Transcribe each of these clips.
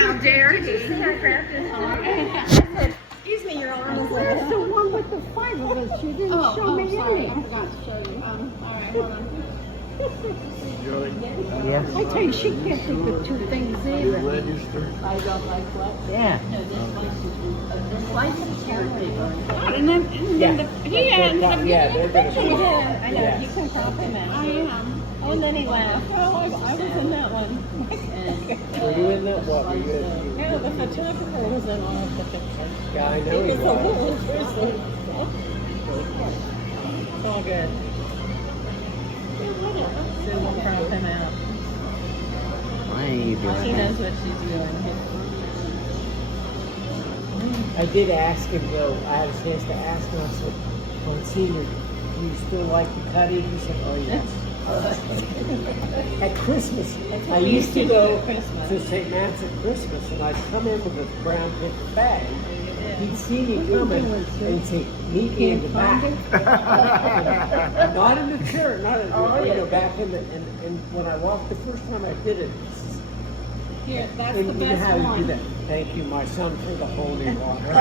How dare he? I said, excuse me, Your Honor. Where's the one with the 5 of us? You didn't show me sorry, any. I forgot to show you. All right, hold on. Yes. I tell you, she can't think of 2 things either. Register. I don't like what? Yeah. No, this license here. And then he ended up Yeah, getting they're a gonna picture. be- Yeah, I know, Yeah. he can compliment. I am. Oh, and then he laughed. Oh, I was in that one. Were you in that? What were you in? Yeah, the photographer was in all of the pictures. Yeah, I know He you was a are. little intrusive. It's all good. Soon we'll crop him out. Why are you She doing knows that? what she's doing. I did ask him though. I had a chance to ask him. I said, "Oh, Senior, do you still like the cutting?" He said, "Oh yes." At Christmas, I used to go to St. Matt's at Christmas, and I'd come in with a brown paper bag. He'd see me coming, and he'd say, "Meet me in the back." Not in the church, not in, back in the. And when I walked the first time I did it, Here, that's and the you know best how you do one. that. Thank you, my son, for the holy water. I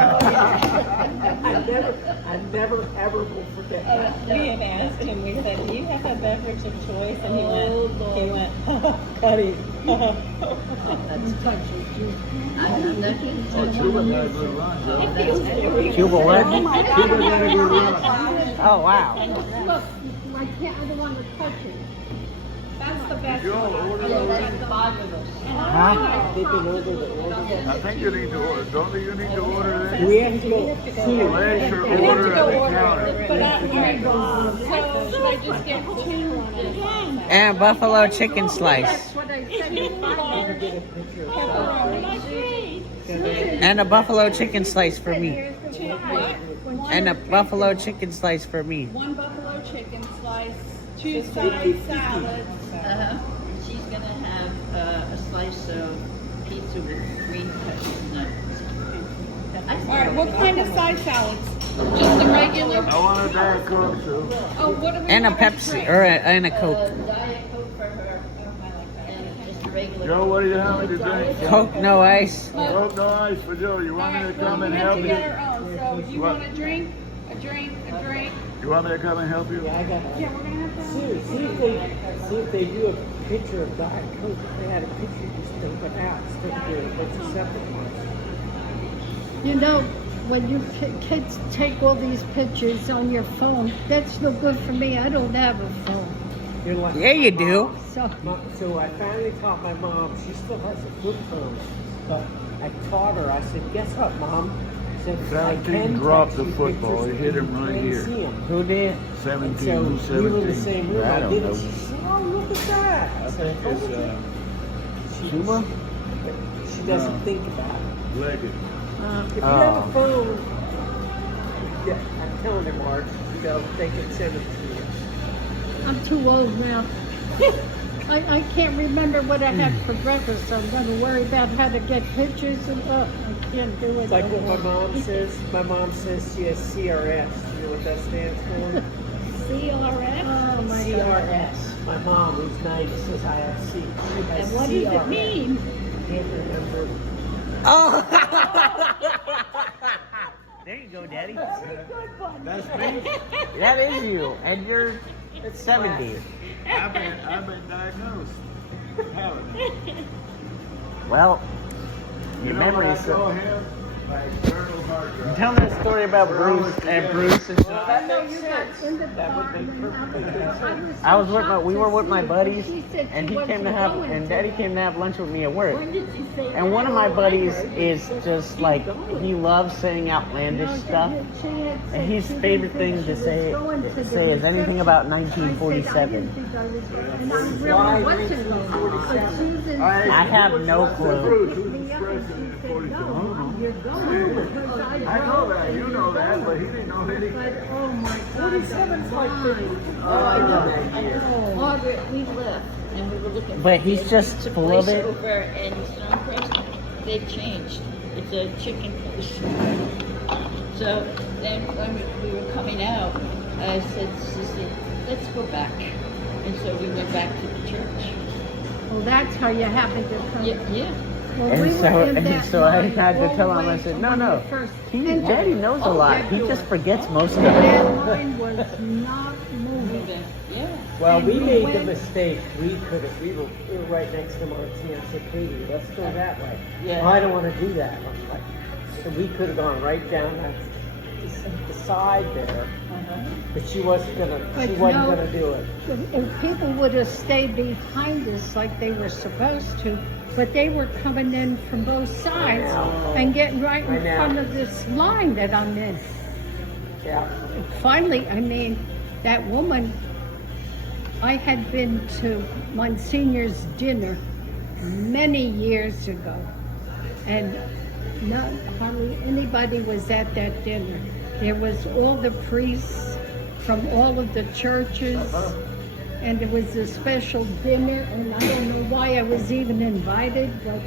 never ever will forget that. We had asked him, we said, do you have a beverage of choice? And he went, Cuddy. That's touching. Oh, Cuba got a good run, Joe. Cuba what? Oh my God. Cuba got a good run. Oh wow. Look, I don't want to touch it. That's the best Joe, one. order Yeah, the that's 5 of us. Huh? They can order the order. I think you need to order. Don't you need to order that? We have to go see. Place your We have to order go at the order counter. it, but I, right, so should I just get 2 on it? And a buffalo chicken slice. That's what I said. Get a picture of And a buffalo chicken slice for me. And a buffalo chicken slice for me. 1 buffalo chicken slice, 2 side salads. She's gonna have a slice of pizza with green nuts. All right, what kind of side salads? Just the regular? I want a Diet Coke, too. Oh, what are we? And a having Pepsi, for or and a Coke. Diet Coke for her, and just a regular. Joe, what do you have to drink? Coke, no ice. Coke, no ice for Joe. You want me to come and help we you? have to get our own. So you What? want a drink? A drink? A drink? You want me to come and help you? Yeah, I got that. Yeah, we're gonna have to. See if they do a picture of Diet Coke. If they had a picture, just take it out. Stick to it. It's a separate one. You know, when you kids take all these pictures on your phone, that's no good for me. I don't have a phone. You're like, Yeah, you do. So, So I finally taught my mom. She still has a flip phone, but I taught her. I said, "Guess what, Mom?" I said, "I 17 can dropped text the you football. pictures He hit him and you right can't here. see 'em." Who did? 17, So we were in the 17. same room. I I don't did know. it. She said, "Oh, look at that." I I said, think "Oh, it's Cuba." She doesn't No. think about it. Leggett. If you have a phone, yeah, I'm telling you, Mark, they can send it to you. I'm too old now. I can't remember what I had for breakfast, so I'm going to worry about how to get pictures and I can't do it. It's like no what my more. mom says. My mom says she has CRS. You know what that stands for? CRS? Oh my God. CRS. My mom, who's 90, says I have C. She has And what does it CRS. mean? Can't remember. Oh! There you go, Daddy. That's me. That is you. And you're 70. I've been diagnosed. Haven't I? Well, You your know what I memory's so... call him? My external hard drive. Tell me a story about Bruce and Bruce and stuff. I know you got in the That would make perfect sense. I was with my, we were with my buddies, She said she and he wasn't came to have, going and to. Daddy came to have lunch with me at work. When did you say that? And one of my buddies is just like, he loves saying outlandish stuff. And his favorite thing to say is anything about 1947. I have no clue. Bruce, who's the president in 42? I know that, you know that, but he didn't know that he... Oh my God. 47's like 50. Oh, I know. Margaret, we left and we were looking. But he's just It's a full of place it. over in Stonecrest. They've changed. It's a chicken place. So then when we were coming out, I said, Sissy, let's go back. And so we went back to the church. Well, that's how you happen to come. Yeah, yeah. Well, And we so, were in and that so I line had to all tell the him, I way said, from no, when no, we first he, entered Daddy knows a lot. that He door. just forgets most of That it. line was not moving. Yeah. Well, And we we made the went- mistake. We were right next to Monsignor. I said, Katie, let's go that way. Yeah. Oh, I don't want to do that. I'm like, and we could have gone right down the side there, but she wasn't But gonna no. do it. If people would have stayed behind us like they were supposed to, but they were coming in from both sides and getting right in I know. front of this line that I'm in. Yeah. Finally, I mean, that woman, I had been to Monsignor's dinner many years ago, and not hardly anybody was at that dinner. There was all the priests from all of the churches, and it was a special dinner, and I don't know why I was even invited, but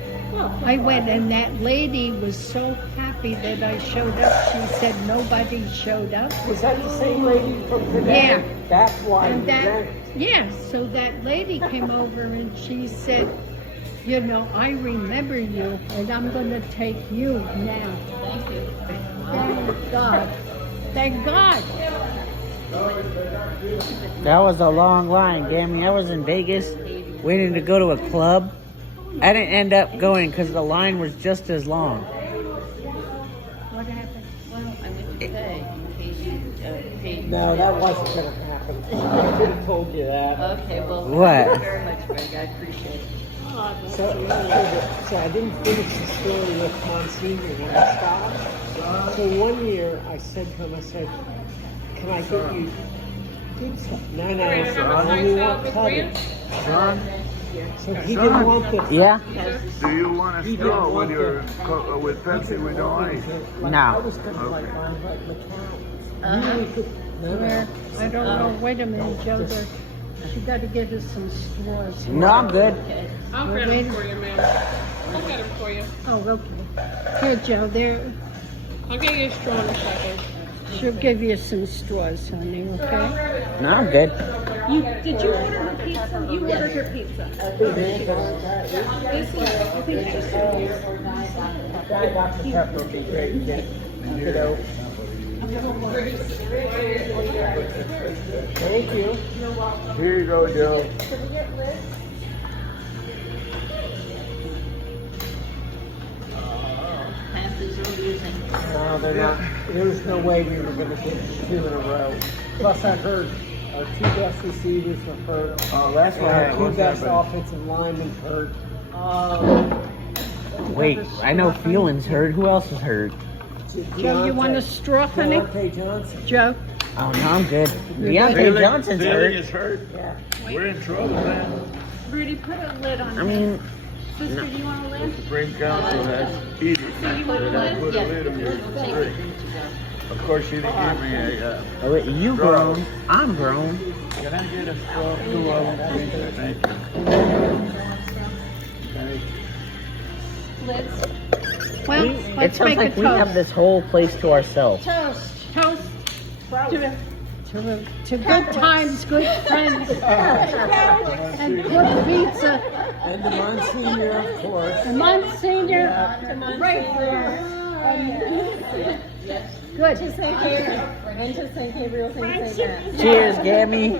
I went, and that lady was so happy that I showed up. She said nobody showed up. Was that the same lady from today? Yeah. That's why And you that, went. yeah, so that lady came over and she said, you know, I remember you and I'm going to take you now. Thank you. Thank God. Thank God. That was a long line, Gammy. I was in Vegas waiting to go to a club. I didn't end up going because the line was just as long. What happened? Well, I went to pay in case you paid. No, that wasn't gonna happen. I could have told you that. Okay, well, What? thank you very much, Greg. I appreciate it. So I didn't finish the story with Monsignor when I stopped. So one year I said to him, I said, can I get you good stuff? No, I only want cutting. Son, So he didn't want the... Yeah? do you want He a didn't straw want with your the- with Pepsi with no ice? No. I was gonna like buy like McAllen. No. Where? I don't know. Wait a minute, Joe. She got to get us some straws. No, I'm good. Okay. I'll We're get them waiting. for you, ma'am. I'll get them for you. Oh, okay. Here, Joe. There. I'll get you a straw in a second. She'll give you some straws, honey. Okay. No, I'm good. Did you order her pizza? You ordered her pizza. This one, I think it's just Dr. Pepper would be great to get. You know. Thank you. Here you go, Joe. Panthers are losing. No, they're not. There was no way we were going to get two in a row. Plus, I heard our two best receivers were hurt. Oh, that's And what our two what's best happened. offensive linemen hurt. Wait, I know Phelan's hurt. Who else is hurt? Joe, you want a straw, honey? Deontay Johnson. Joe. Oh, no, I'm good. You're Deontay good? Johnson's Feeling hurt. is hurt. Yeah. We're in trouble, man. Rudy, put a lid on I mean, Sister, do you want a The lid? Supreme Council has edict. So you want a They don't lid? put a lid on your drink. Of course, she didn't give me a. oh, wait, you grown. I'm grown. Can I get a straw? Two of them, please? Thank you. Thank you. Lids? Well, It let's sounds make like a we have toast. this whole place to ourselves. Toast to good times, good friends, and good pizza. And the Monsignor, of course. The Monsignor, right Good. And to St. Gabriel, St. Cheers, Gammy.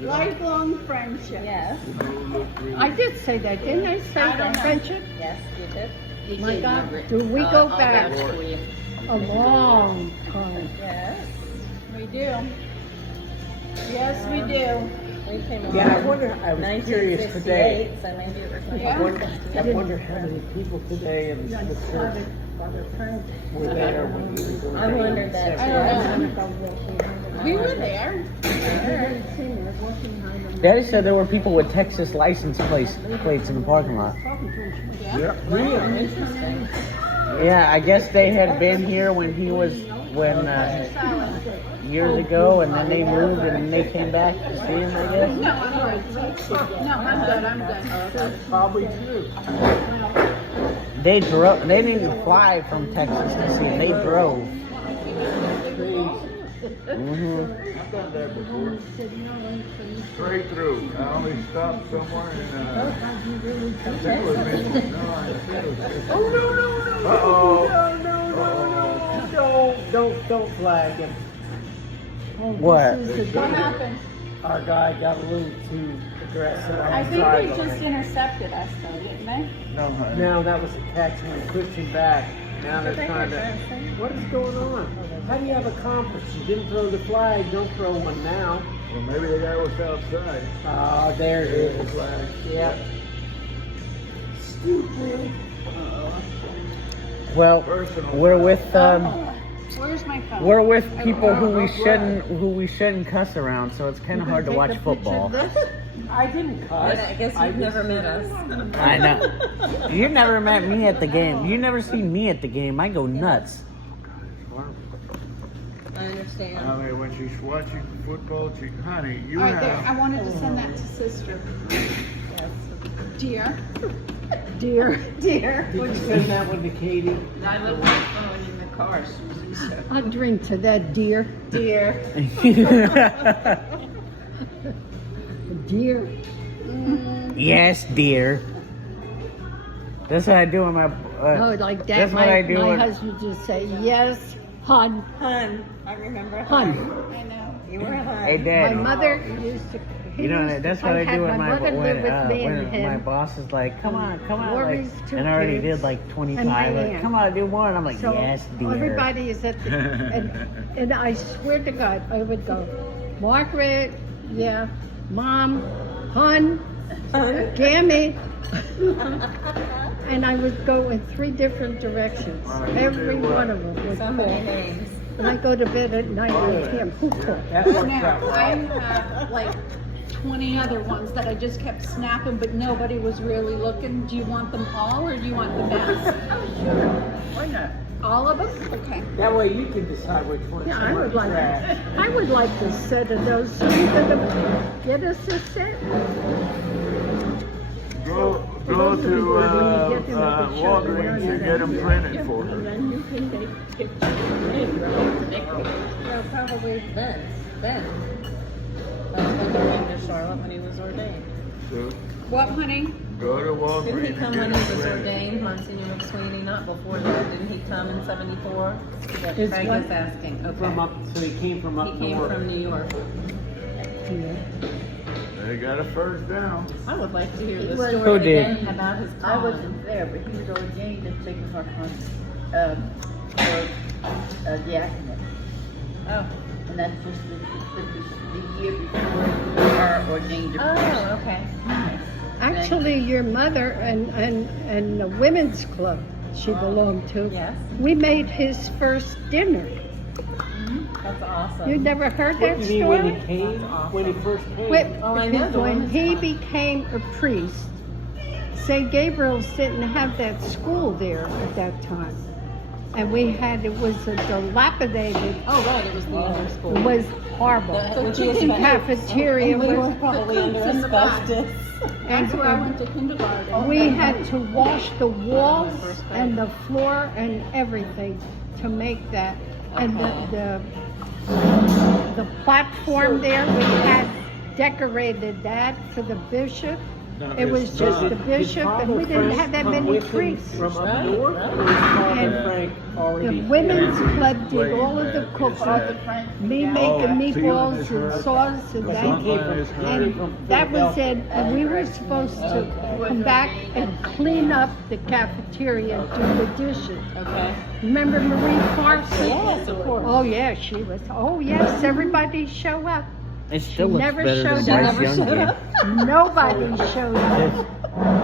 Lifelong friendship. Yes. I did say that, didn't I? Say that friendship? Yes, you did. You My did, God, Margaret. do we go I'll back? vouch for you. A long time. Yes, we do. Yes, we do. We came Yeah, I wonder, I was curious today. so maybe it was I wonder how many people today in the church were there when you were going. I wondered that. I don't know. We were there. Daddy said there were people with Texas license plates in the parking lot. Yeah. Yeah, I guess they had been here when years ago, and then they moved, and then they came back to see him, I guess. I'm good. That's probably true. They drove. They didn't even fly from Texas to see him. They drove. Mhm. I've done that before. Said, no, Straight through. I only stopped somewhere and I think it was Mitchell. No, I think it was Mitchell. Oh no! Uh-oh. No! Don't flag him. What? What happened? Our guy got a little too aggressive. on I the think they sideline. just intercepted us though, didn't they? No, honey. No, that was a catch and we pushed him back. Now they're trying to. What is going on? How do you have a conference? You didn't throw the flag. Don't throw one now. Well, maybe the guy was outside. Oh, there it There's the is. flag. Yep. Stupid. Well, Personal. we're with Where's my phone? we're with people who we shouldn't cuss around, so it's kind of hard to watch football. I didn't cuss. I guess you've never met us. I know. You've never met me at the game. You've never seen me at the game. I go nuts. I understand. I mean, when she's watching football, honey, you All right, there. have. I wanted to send that to sister. Dear. Dear, Dear. Did you send that one to Katie? I left my phone in the car, Susie, so. I'll drink to that, dear. Dear. Dear. Yes, dear. That's what I do with my. Oh, like that. That's what I do. My with- husband just say, yes, hun, Hun. I remember hun. I know. You were a hun. Hey, My Dad. mother used to. You know, that's what I had do with my mother live with me and when my him. boss is like, come on, like, Lori's two and I already kids did like and 25. my Like, aunt. come on, do more, and I'm like, So yes, dear. everybody is at the, and I swear to God, I would go, Margaret, yeah, Mom, hun, Gammy. And I would go in 3 different directions. Every one of them was So many called. names. And I go to bed at night with him. Who called? That works Now, out I well. have like 20 other ones that I just kept snapping, but nobody was really looking. Do you want them all or do you want the best? Why not? All of them? Okay. That way you can decide which one's Yeah, I would like. trash. I would like a set of those. So you're gonna get us a set? Go to Walgreens and get them printed for her. Then you can take pictures of me, right? Well, probably Ben. That's when he came to Charlotte when he was ordained. So What, honey? go to Walgreens Didn't he and come get when them he was printed. ordained, Monsignor McSweeney? Not before that. Didn't he come in 74? That Is Craig what? was asking. From Okay. up, so he came from up He came north. from New York. They got a first down. I would like to hear the was- story Who did? again about his I calling. wasn't there, but he was ordained in Sacred Heart for diaconate. Oh. And that's just the year before we are ordained. Oh, okay. Nice. Actually, your mother and the women's club she belonged to. Yes. We made his first dinner. That's awesome. You never heard What that do you mean when story? he came? When he first came? When, Oh, I know the when women's he club. became a priest, St. Gabriel's didn't have that school there at that time. And we had, it was a dilapidated, Oh, right. It was the other school. it was horrible. Which The was cafeteria And we were was, probably under in the back. asbestos. That's where I went to kindergarten. we had to wash the walls and the floor and everything to make that. And the platform there, we had decorated that for the bishop. It was just the bishop, and we didn't have that many priests. From up Right, north? right. Or was Father And Frank The already? women's club did all of the cooking. Me making meatballs and sauce and He that. came from, And that was it, and we were supposed to come back and clean up the cafeteria, do the dishes. Okay. Remember Marie Carson? Yes, of course. Oh, yeah, she was, oh, yes, everybody show up. It still She looks never better showed than up. Bryce Young game. Nobody showed up.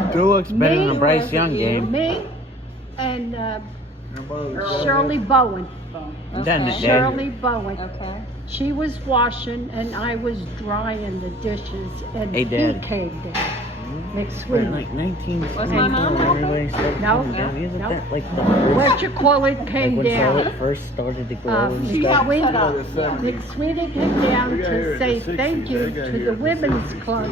It still looks better than Me? the Bryce Young game. Me and Your mother's Shirley Bowen. Done it, Dad. Shirley Bowen. Okay. She was washing and I was drying the dishes and Hey, he Dad. came down. We're in McSweeney. like 1924 Was my mom when helping? everybody started No, coming down. Isn't no. that like the first, What you call it like came when Charlotte down. first started to grow? Uh, and she stuff? went, mother's 70. McSweeney came down We got here to in say the 60s. thank you They got to here the in the women's 60s. club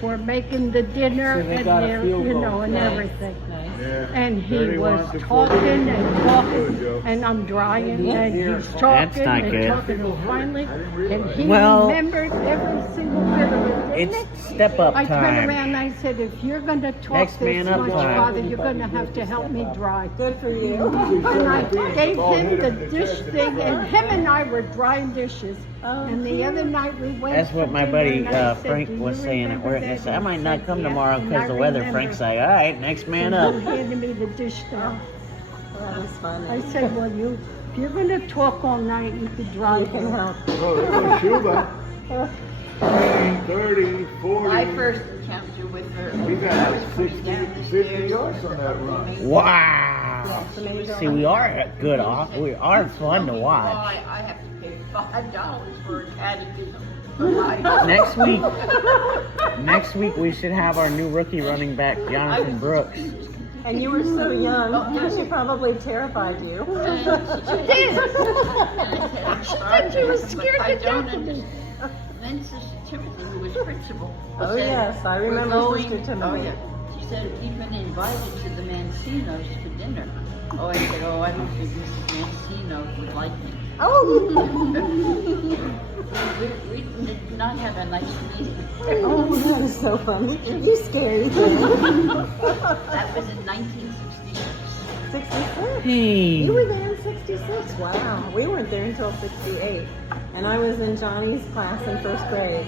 for making the dinner So they and got a their, field you goal. know, and Nice. everything. Nice. Yeah. And he 31 was to talking 40. and Good, talking, Joe. and I'm drying, and he's That's talking not and good. talking, and finally, and he Well- remembered every single bit of it, didn't It's it? step up I turned time. around and I said, if you're going to talk Next this man up much, time. Father, you're going to have to help me dry. Good for you. And I gave him the dish thing, and him and I were drying dishes. And the other night we went. That's what for my dinner, buddy and I said, Frank "Do you was saying at remember work. that?" He said, I And might he not said, come "Yeah." tomorrow And because I the weather. remember. Frank's like, all right, next man He up. handed me the dish thing. That was funny. I said, well, if you're going to talk all night, you could dry You can help. Oh, there goes Shuba. 30, 40. My first encounter with her. We I got was coming down the 50 stairs. yards on that run. Wow. See, we are good off. We are fun to watch. I have to pay $5 for a catechism. for my- Next week we should have our new rookie running back, Jonathan Brooks. And you were so young, she probably terrified you. She did. And I said, She was scared I to don't death of me. understand. Then Sister Timothy, who was principal, Oh, said, yes, I "We're remember going-" Sister Timothy. Oh, yeah. She said, we've been invited to the Mancinos for dinner. Oh, I said, oh, I don't think Mrs. Mancino would like me. Oh, We did not have a nice meeting. oh, that is so funny. You scary. That was in 1966. 66. Hey. You were there in 66. Wow. We weren't there until 68. And I was in Johnny's class in first grade,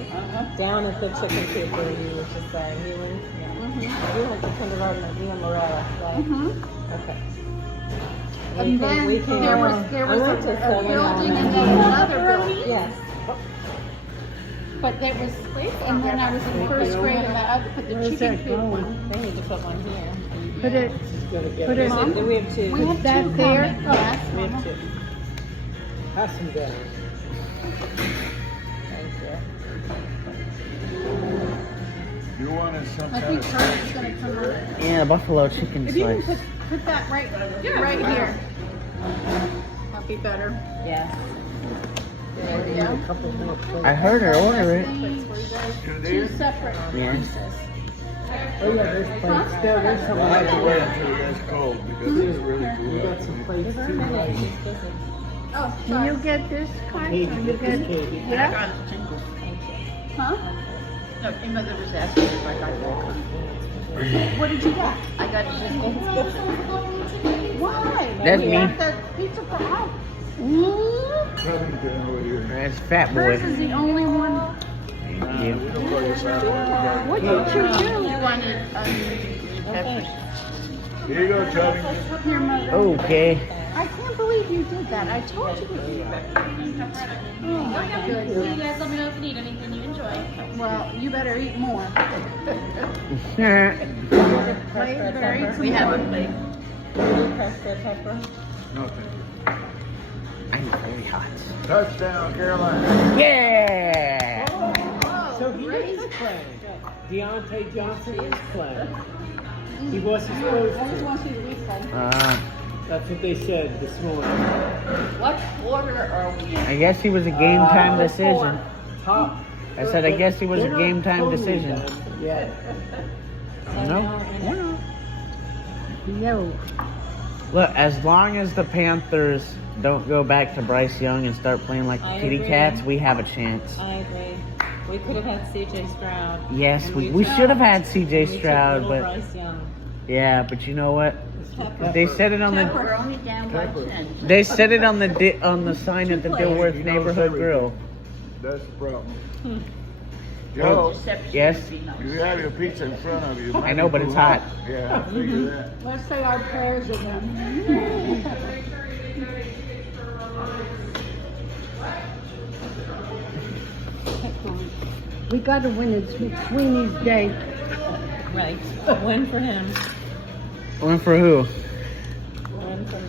down at the chicken coop where you were just saying. You were, yeah. You went to kindergarten at Via Morella, right? Okay. And then there was I went to a Southern building Iowa. and then another building. Yes. But there was, and then I was in first grade and the other, but the Where's chicken that coop going? one. They need to put one here. Put it, put it, Do we have two? put that there. Yes, We have Mama. two. Pass them down. Thank you. You wanted some I kind think of Charlie's gonna come on. Yeah, buffalo chicken If you can slice. put that right here. That'd be better. Yes. There we go. A couple more plates. I heard her order it. Two separate Yeah. pieces. Oh yeah, there's plates. There's some I have to wait right until it gets cold because it's really cool. We got some plates too, right? Oh, Can sorry. you get this kind? Katie, You get get, this, Katie. I yeah? got a single. Huh? No, your mother was asking if I got that. What did you get? I got a single. Why? That's We me. have the pizza for out. Covington over here. That's fat Hers boy. is the only one. Thank you. We don't call it salad. What did you do? You wanted peppers. Here you go, Tubby. Here, Mother. Okay. I can't believe you did that. I told you to do that. Good. You guys let me know if you need anything you enjoy. Well, you better eat more. Very, we have a plate. Pressed red pepper. No, thank you. I'm very hot. Touchdown, Carolina. Yeah. So he is playing. Deontay Johnson is playing. He wasn't supposed I just to. want you to eat them. That's what they said this morning. What order are we in? I guess he was a game time decision. Top. I said I guess he was a They're not game time totally decision. done yet. No. No. Look, as long as the Panthers don't go back to Bryce Young and start playing like the I kitty agree. cats, we have a chance. I agree. We could have had C.J. Stroud. Yes, And we should have had C.J. we took Stroud, little but Bryce Young. yeah, but you know what? They said it on the We're only down by 10. they said it on the sign at the Dilworth He knows Neighborhood everything. Grill. That's the problem. Joe, Exception Yes? would be nice. you have your pizza in front of you. I know, but it's hot. Yeah, I figured that. Let's say our prayers again. We got to win. It's McSweeney's day. Right. Win for him. One for who? Win for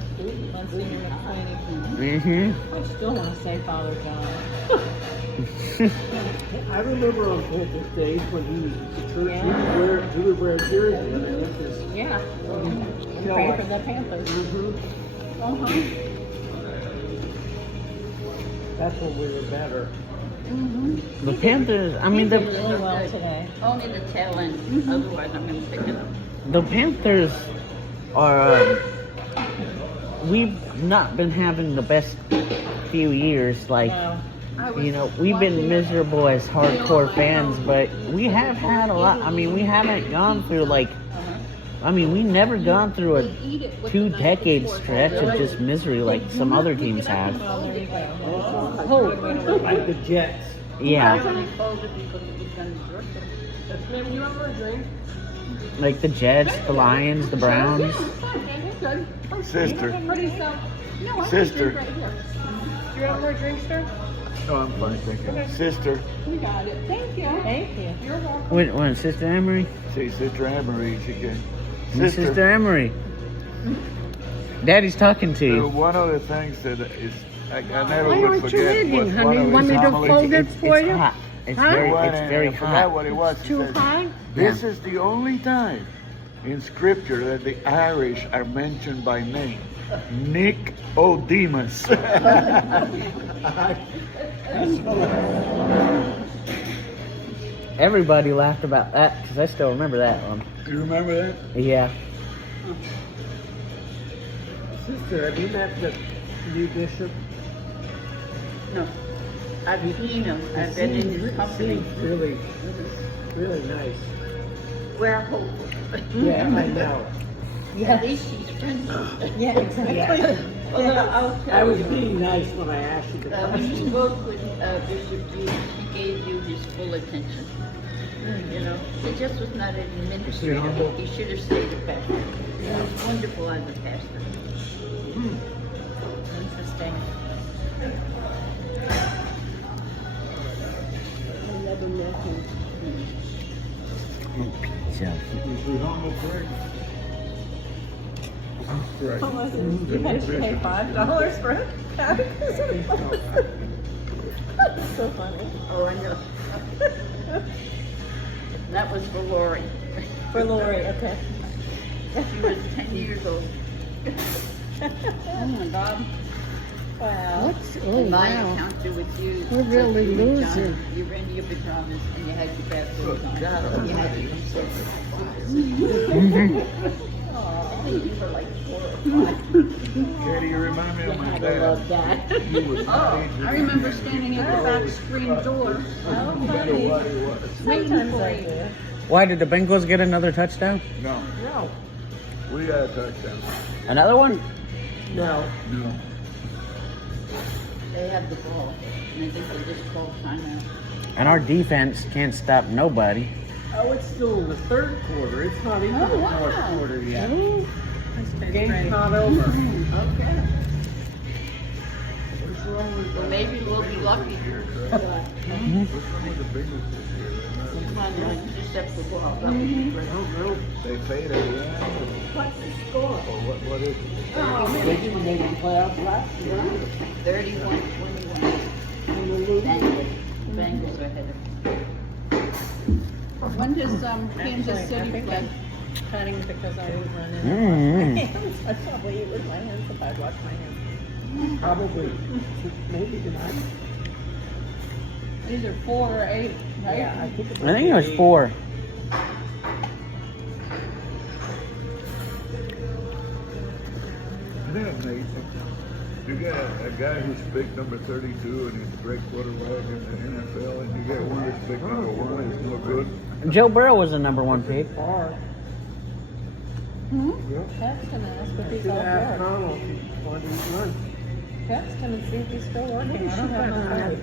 Monsignor McSweeney. Mm-hmm. I still want to say Father John. I remember on Panthers days when he was at church, Yeah. he would wear a jersey and it was his Yeah. show. Pray for the Panthers. That's when we were better. The Panthers. I mean Did the really well today. Only the tail end. Otherwise, I'm going to pick it up. the Panthers we've not been having the best few years. Like, you know, we've been miserable as hardcore fans, but we have had a lot. I mean, we haven't gone through like, I mean, we never gone through a 2-decade stretch of just misery like some other teams have. Like the Jets. Yeah. Ma'am, you want more drink? Like the Jets, the Lions, the Browns. Sister. No, I Sister. right here. Do you want more drink, sir? No, I'm fine, thank you. Sister. We got it. Thank you. Thank you. You're welcome. What, Sister Emery? Say Sister Anne-Marie, she can. Sister Emery. Daddy's talking to you. One of the things that is, I never I know would what you're forget eating, was honey. one of Want his me to homilies. fold it for It's you? hot. It's Huh? very, One, it's and very I forgot hot. what it was. He Too said, high? This is the only time in scripture that the Irish are mentioned by name. Nick O'Demus. Everybody laughed about that because I still remember that one. You remember that? Yeah. Sister, have you met the new bishop? No. I've seen him. I've been in his company. Seems really, really nice. We're hopeful. Yeah, I know. At least he's friendly. Yeah, exactly. Although I'll I tell was you, being nice when I asked you to when come. you spoke with Bishop Hughes, he gave you his full attention. You know, he just was not an administrator. He should have stayed a pastor. He was wonderful as a pastor. Interesting. Pizza. We hung the flag. Right. You had to pay $5 for it? That's so funny. Oh, I know. That was for Lori. For Lori, okay. She was 10 years old. Oh my God. Wow. What's, oh And my wow. encounter with you. We're really you and John, losing. You were in your pajamas and you had your bathrobe on. And you had your I think you were like 4 or 5. Katie, you remind me You of my had to dad. love that. He was Oh, amazing. I remember standing at the back screen door, No matter what it was. waiting for you. Why did the Bengals get another touchdown? No. No. We got a touchdown. Another one? No. No. They have the ball. And I think they just called timeout. And our defense can't stop nobody. Oh, it's still in the third quarter. It's not even the fourth quarter yet. Game's not over. Okay. What's wrong with Well, maybe we'll be lucky. What's wrong with the Bengals this year? Come on, man, intercept the ball. That would be great. They played at the end. What's the score? Or what is it? They didn't make the playoffs last year. 31-21. Bengals. Bengals are ahead of When does Kansas I City think play? I'm cutting because I didn't run in. Mm. I probably eat with my hands if I wash my hands. Probably. Maybe tonight. Either 4 or 8, right? Yeah, I think I think it was 4. Isn't that amazing? You get a guy who's picked number 32 and he's a great quarterback in the NFL, and you get one that's picked number 1 is no good. Joe Burrow was the number 1 pick. Or Pat's gonna ask if he's should all ask good. Ronald if he wanted to eat lunch. Pat's gonna see if he's still working. I don't have no cards.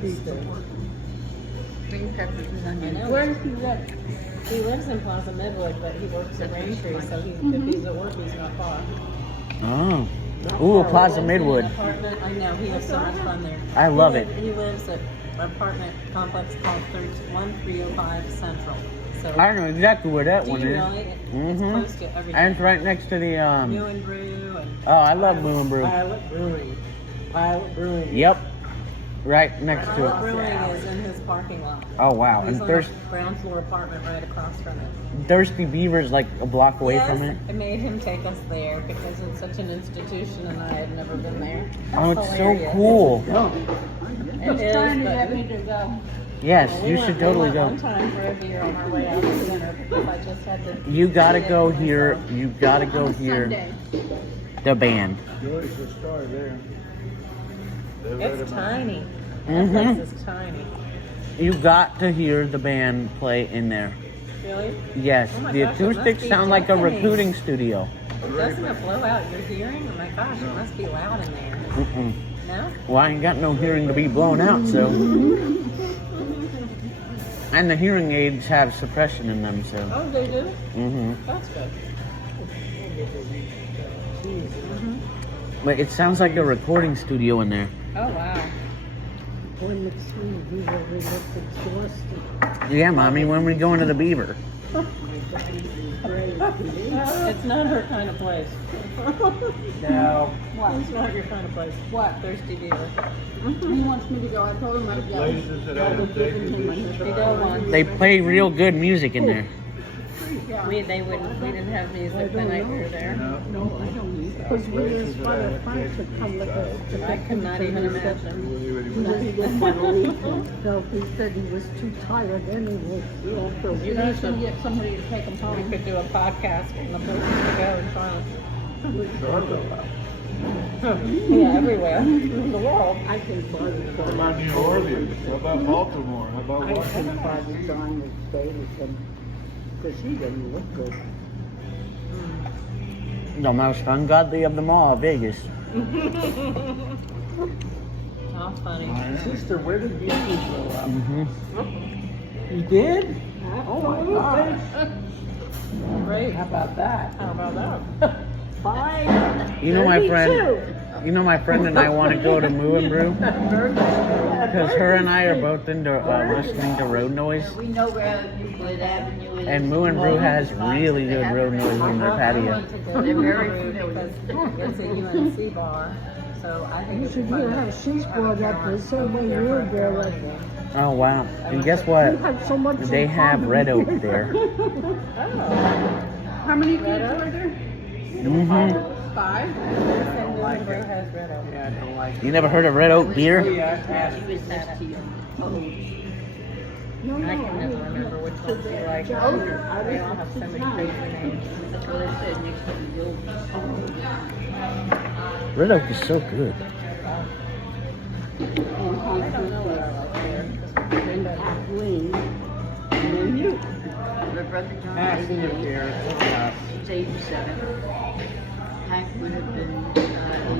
green peppers and I onions. know. Where does he live? He lives in Plaza Midwood, but he works in Braintree, so if he's at work, he's not far. Oh. Ooh, Plaza Lives in Midwood. an apartment. I know, he has so much fun there. I love it. He lives at an apartment complex called 1305 Central. So I know exactly where that do one you is. really? It's Mhm. close to everything. And it's right next to the New and Brew and Oh, I love Blue and Brew. Pilot Brewing. Pilot Brewing. Yep. right next to Charlotte it. Brewing is in his parking lot. Oh wow! He's And on the ground floor apartment right across from it. Thirsty Beaver's like a block away from it. I made him take us there because it's such an institution and I had never been there. Oh, it's so hilarious. cool. It is, Trying to but- get me to go. Yes, Well, we you went- should we totally went go. One time for a beer on our way out to dinner because I just had to. You gotta go myself. hear. You gotta go hear Sunday. the band. Joy's the star there. They let It's him out. tiny. That Mhm. place is tiny. You got to hear the band play in there. Really? Yes, Oh my the gosh, it must acoustics be sound like a deafening. recording studio. Doesn't it blow out your hearing? Oh my gosh, it must be loud in there. Mm-mm. No? Well, I ain't got no hearing to be blown out, so. And the hearing aids have suppression in them, so. Oh, they do? hmm That's good. But it sounds like a recording studio in there. Oh, wow. When the three we were exhausted. Yeah, Mommy, when we go into the Beaver? It's not her kind of place. No. It's not your kind of place. What? Thirsty Beaver. He wants me to go. I told him I'd go. Places that I have taken this We go once. They play real good music in there. We didn't have music the night we were there. No, No, I don't either. Because we places just that I wanted have friends to taken come with this us. to I get could him not to even use it. imagine. we He would- didn't want to leave himself. He said he was too tired anyway. You guys should get somebody to take them home. We could do a podcast on the places to go in Charlotte. Yeah, everywhere in the world. I can finally How about New Orleans? How about Baltimore? How about I can Washington? finally John to stay with him. Because he didn't look good. The most ungodly of them all, Vegas. How funny. Sister, where did the others go up? hmm You did? Oh my gosh. Great. How about that? How about that? You know my friend. You know my friend and I want to go to Moo and Brew because her and I are both into listening to road noise. We know where Euclid Avenue is. And Moo and Brew has really good road noise on their patio. They're very familiar. It's a UNC bar, so I think You it's should fun. hear how she's brought up the same way you were brought up. Oh wow! And guess what? You had so much They in have common. Red Oak there. How many kids are there? hmm 5? Moo and Brew has Red Oak. Yeah, I don't like You never heard of Red Oak beer? Yeah, ask. She was next to you. No, I no, can never remember which ones you like. They all have so many crazy names. That's what I said, next to you. Red Oak is so good. I don't know what I like there. Kathleen, and then you. My brother John, Ask him if they're he's 87. Hank would have been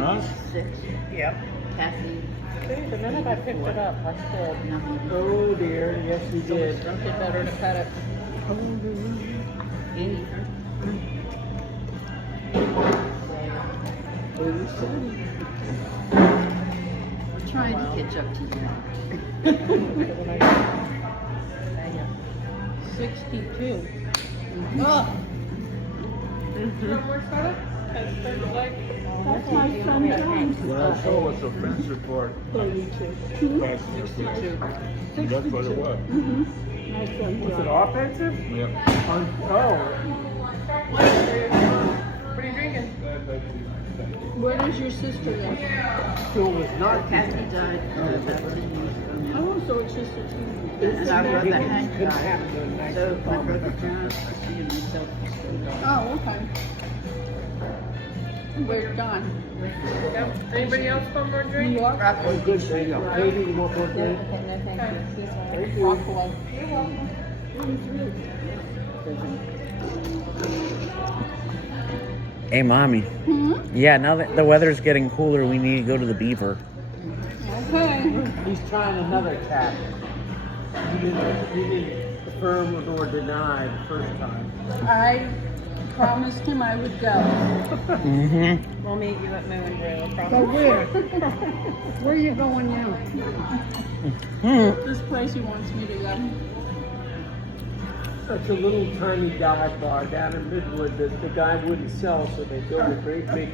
us? 86. Yep. Kathy, See, the minute I picked it up, I stood. nothing. Oh dear, yes you did. Drunk it better to cut it. 80. We're trying to catch up to you. 62. That's my son John. When I saw what's the fence report, 32. that's 62. That's what it was. My son Was it John. offensive? Yep. Oh, Where does your sister live? school was not. Kathy died about 10 years ago now. Oh, so it's just a two. And our brother Hank Couldn't died. happen to a nice So my brother John, she and myself stayed on. Oh, okay. Where's Don? Anybody else want more drink? New York? Oh, good, there you go. Maybe you want more drink? Okay, no, thank you. This one. Thank you. Buffalo. Hey, mommy. Yeah, now that the weather's getting cooler, we need to go to the Beaver. Okay. He's trying another tack. You didn't affirm nor deny the first time. I promised him I would go. hmm We'll meet you at Moo and Brew. Go Probably. where? Where are you going now? This place he wants me to go. Such a little tiny dive bar down in Midwood that the guy wouldn't sell, so they built a great big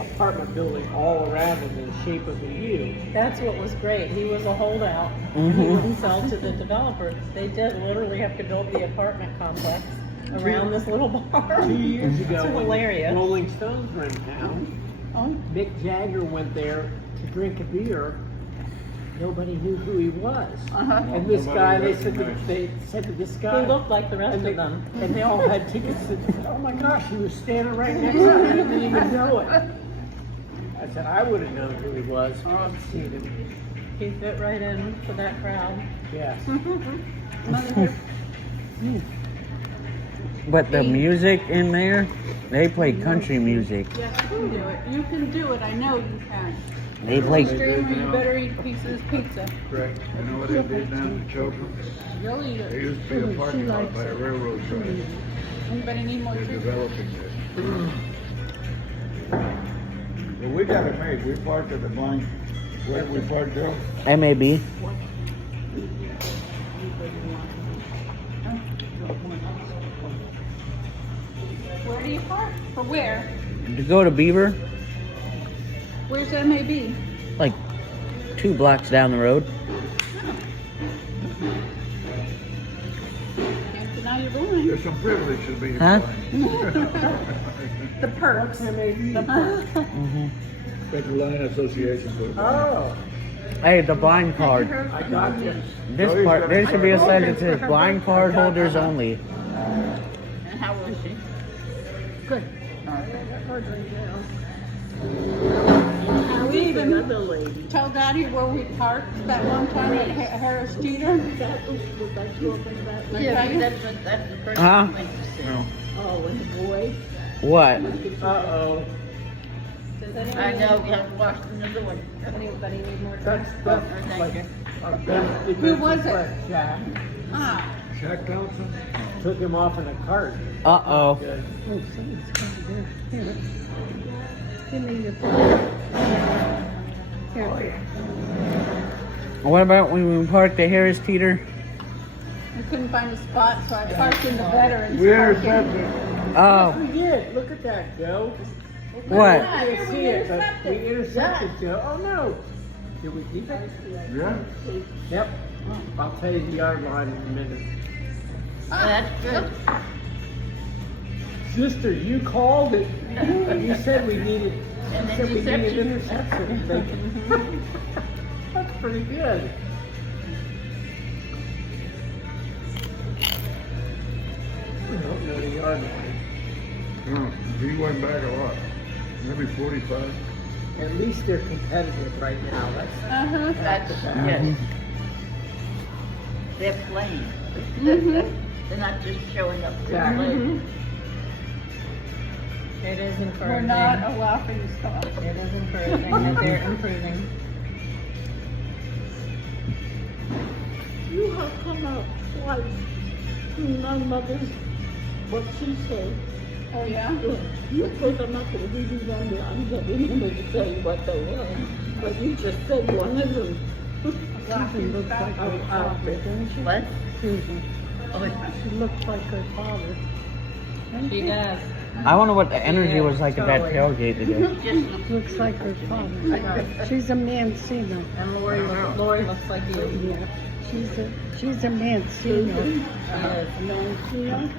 apartment building all around in the shape of a U. That's what was great. He was a holdout. And he wouldn't sell to the developer. They did literally have to build the apartment complex around this little bar. 2 years ago, It's when hilarious. Rolling Stones were in town, Oh, Mick Jagger went there to drink a beer. Nobody knew who he was. And this guy, they said to this guy, he looked like the rest and of them. And they all had tickets. And, oh my gosh, he was standing right next to me. I didn't even know it. I said, I would have known who he was. I've seen him. He fit right in to that crowd. Yes. But the music in there, they play country music. Yes, you can do it. You can do it. I know you can. They play. Streamer, you better eat pieces pizza. Correct. You know what they did down in Chocum? Really There good. used to be a parking lot by a railroad track. Anybody need more They're tea? developing it. Well, we got it made. We parked at the blind. Where did we park, Joe? MAB. Where do you park? For where? To go to Beaver, Where's MAB? like 2 blocks down the road. Can't deny you're going. There's some privilege to be Huh? The perks. Hmm. Federal Line Association. put it on. Oh, Hey, the blind card. I got you. This part, there should be a sign that says blind card holders only. And how was she? Good. We even tell Daddy where we parked that one time at Harris Teeter. Yeah, that's the first Huh? we went to see. No. What? Uh-oh. I know, yeah, watched another one. Anybody need more That's Thank like you. our best Who was it? friend, Jack. Ah, Jack Thompson? Took him off in a cart. Uh-oh. Good. Oh, someone's coming there. Here. Give me your phone. Here. What about when we parked at Harris Teeter? we couldn't find a spot, so I parked in the Veterans We parking. intercepted. Oh, We did. Look at that, Joe. what? I didn't see it, but we intercepted Joe. Oh, no. Did we keep it? Yeah. Yep. I'll tell you the yard line in a minute. That's good. Sister, you called it. You said we needed. And You then said we needed interception. interception. That's pretty good. We don't know the yard line. No, he went back a lot. Maybe 45. At least they're competitive right now. Uh-huh. That's, fact. yes. They're playing. They're not just showing up. They're Exactly. playing. It is We're encouraging. not a laughing stock. It is encouraging that they're improving. You have come out twice. My mother's, what she said. Oh, yeah? You put them up and we do wonder. I'm not remember to tell you what they were. But you just said one of them. Laughing stock. What? Susan. Oh, She looks like her father. She does. I wonder what the energy was like at that tailgate today. just Looks like her father. She's a Mancino. And Lori looks like you. Yeah. She's a Mancino. Yes.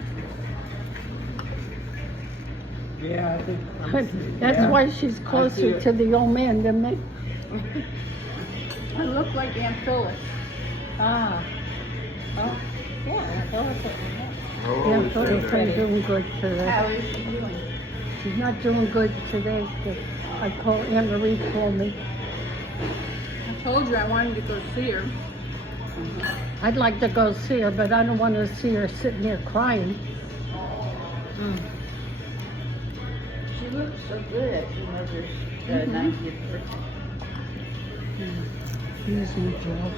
Yeah, I think. That's why she's closer to the old man than me. I look like Aunt Phyllis. Ah. Oh, yeah. Phyllis. Oh, Yeah, we Phyllis said ain't that. doing good today. how is she doing? She's not doing good today. I call Anne Marie called me. I told you I wanted to go see her. I'd like to go see her, but I don't want to see her sitting there crying. She looks so good at your mother's 90th birthday. Excuse me, Joe.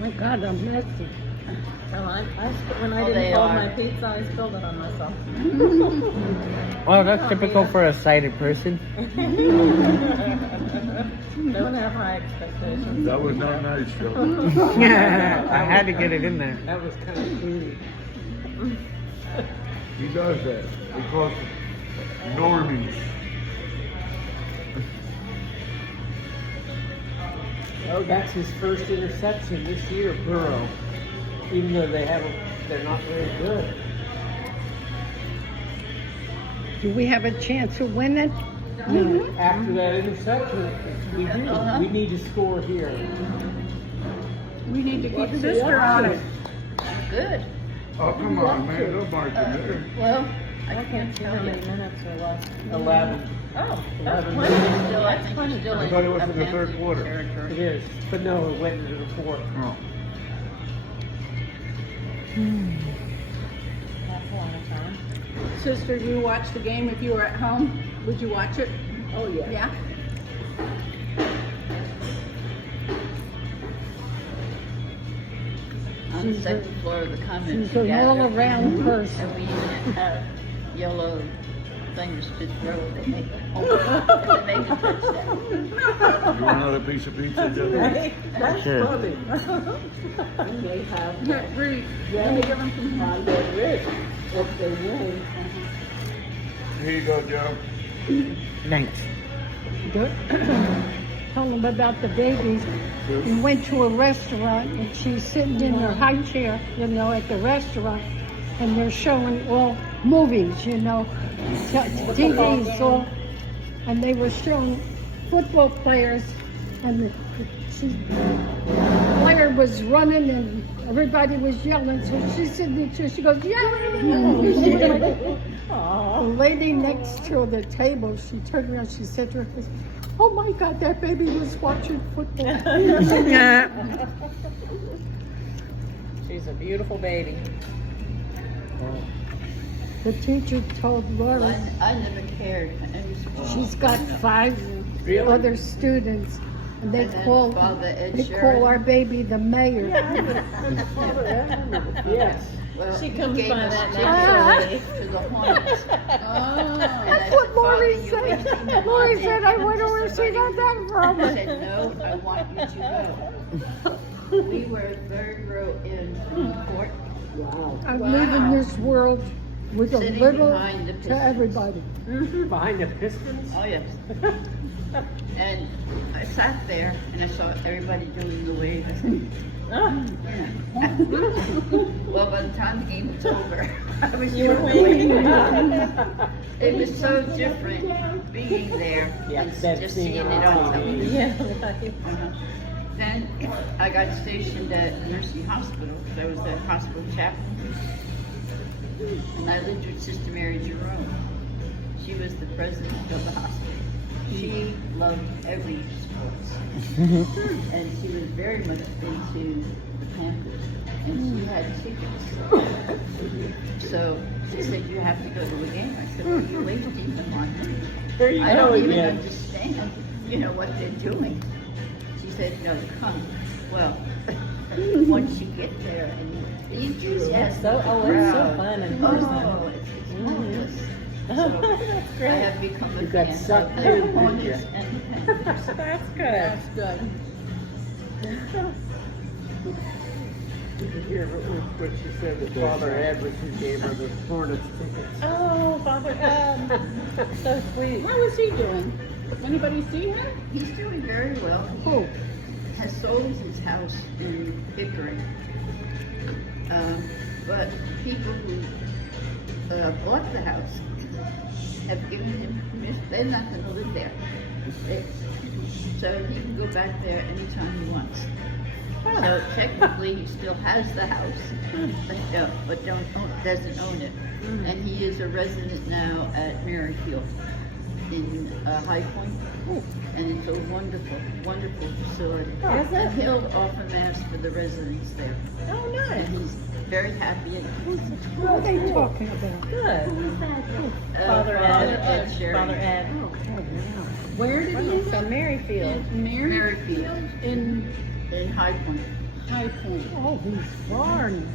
My God, I'm messy. Oh, when I Oh, they didn't fold are. my pizza, I spilled it on myself. Well, that's typical for a sighted person. Don't have high expectations. That was not nice, Joe. I had to get it in there. That was kind of crude. He does that. He calls them normies. Oh, that's his first interception this year, Burrow. Even though they're not very good. Do we have a chance of winning? After that interception, we do. We need to score here. We need to keep sister on it. Good. Oh, come on, man. Don't mark him there. Well, I can't see how many minutes are left. 11. Oh, 11 plenty. minutes. still, I think it's still I in thought it was a in the third Panthers quarter. territory. It is. But no, it went into the fourth. Oh. That's a lot of time. Sister, you watch the game if you were at home? Would you watch it? Oh, yeah. Yeah? On the second floor of the convent. She's an all-around person. And we have yellow things to throw. They make a touchdown. You want another piece of pizza, Joe? That's Sure. funny. And they have Yeah, Rudy, let me give them some on hand. their wrist if they win. Here you go, Joe. Thanks. Tell them about the baby. We went to a restaurant and she's sitting in her high chair, you know, at the restaurant, and they're showing all movies, you know, TVs, all, and they were showing football players, and the player was running and everybody was yelling, so she's sitting there, she goes, yeah. The lady next to the table, she turned around, she said to her, oh my God, that baby was watching football. She's a beautiful baby. The teacher told Laura I never cared. she's got 5 other students, and they And then call Father Ed they Sheridan. call our baby the mayor. Yes. Well, She he comes gave by us that tickets next to the Hornets. That's what Lori said. Lori said, I wonder where she got that from. I said, no, I want you to go. We were third row in from the court, Wow. I'm leaving this world with a Sitting little behind the to Pistons. everybody. Behind the Pistons? oh yes. And I sat there and I saw everybody doing the wave. I said, yeah. Well, by the time the game was over, I was doing the wave. It was so different being there Yeah, and that's just being seeing it on on TV. television. Yeah. Uh-huh. Then I got stationed at Nursing Hospital. I was the hospital chaplain. And I lived with Sister Mary Jerome. She was the president of the hospital. She loved every sports. And she was very much into the Panthers. And she had tickets. So she said, you have to go to a game. I said, well, you're wasting them on me. There you I go don't even again. understand, what they're doing. She said, no, come. Well, once you get there and the enthusiasm. So, of the it's so crowd. fun in person. Oh, it's marvelous. So I have become a You got fan sucked of in, the didn't Hornets you? and the Panthers. That's good. That's good. Did you hear what she said that Father Ed was who gave her the Hornets tickets? Oh, Father Ed. So sweet. How is he doing? Anybody see him? He's doing very well. Oh, He has sold his house in Pickering. But people who bought the house have given him permission. They're not going to live there. So he can go back there anytime he wants. So technically, he still has the house, but doesn't own it. And he is a resident now at Merrifield in High Point. And it's a wonderful, wonderful facility. Is it? And he'll offer mass for the residents there. Oh, And nice. he's very happy. And what are they talking about? Good. Father Ed Father Sheridan. Ed. Where did he live? So Maryfield. Merrifield In in High Point. High Point. Oh, he's foreign.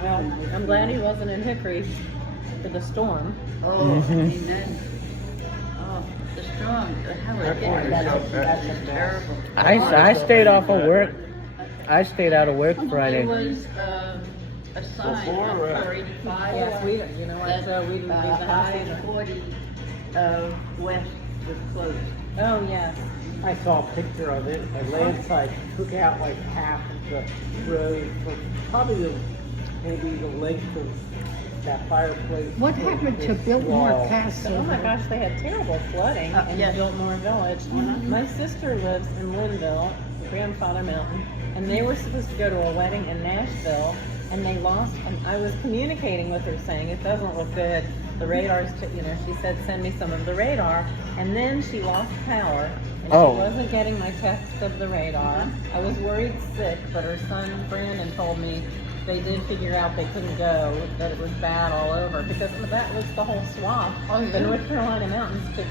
Well, I'm glad he wasn't in Hickory for the storm. Oh, amen. Oh, the storm, how it hit. That's terrible. I stayed off of work. I stayed out of work Friday. There was a sign Before on or after? 485. Yes, we don't, you know what, so we didn't leave the house either. 540 West was closed. Oh, yes. I saw a picture of it. A landslide took out like half of the road for probably maybe the length of that fireplace. What happened to This Biltmore wall. Castle? Oh my gosh, they had terrible flooding in yes. Biltmore Village. My sister lives in Linville, Grandfather Mountain, and they were supposed to go to a wedding in Nashville, and they lost, and I was communicating with her saying, it doesn't look good. The radar's, she said, send me some of the radar. And then she lost power, and Oh. she wasn't getting my text of the radar. I was worried sick, but her son Brandon told me they did figure out they couldn't go, that it was bad all over, because that was the whole swath. The North Carolina mountains to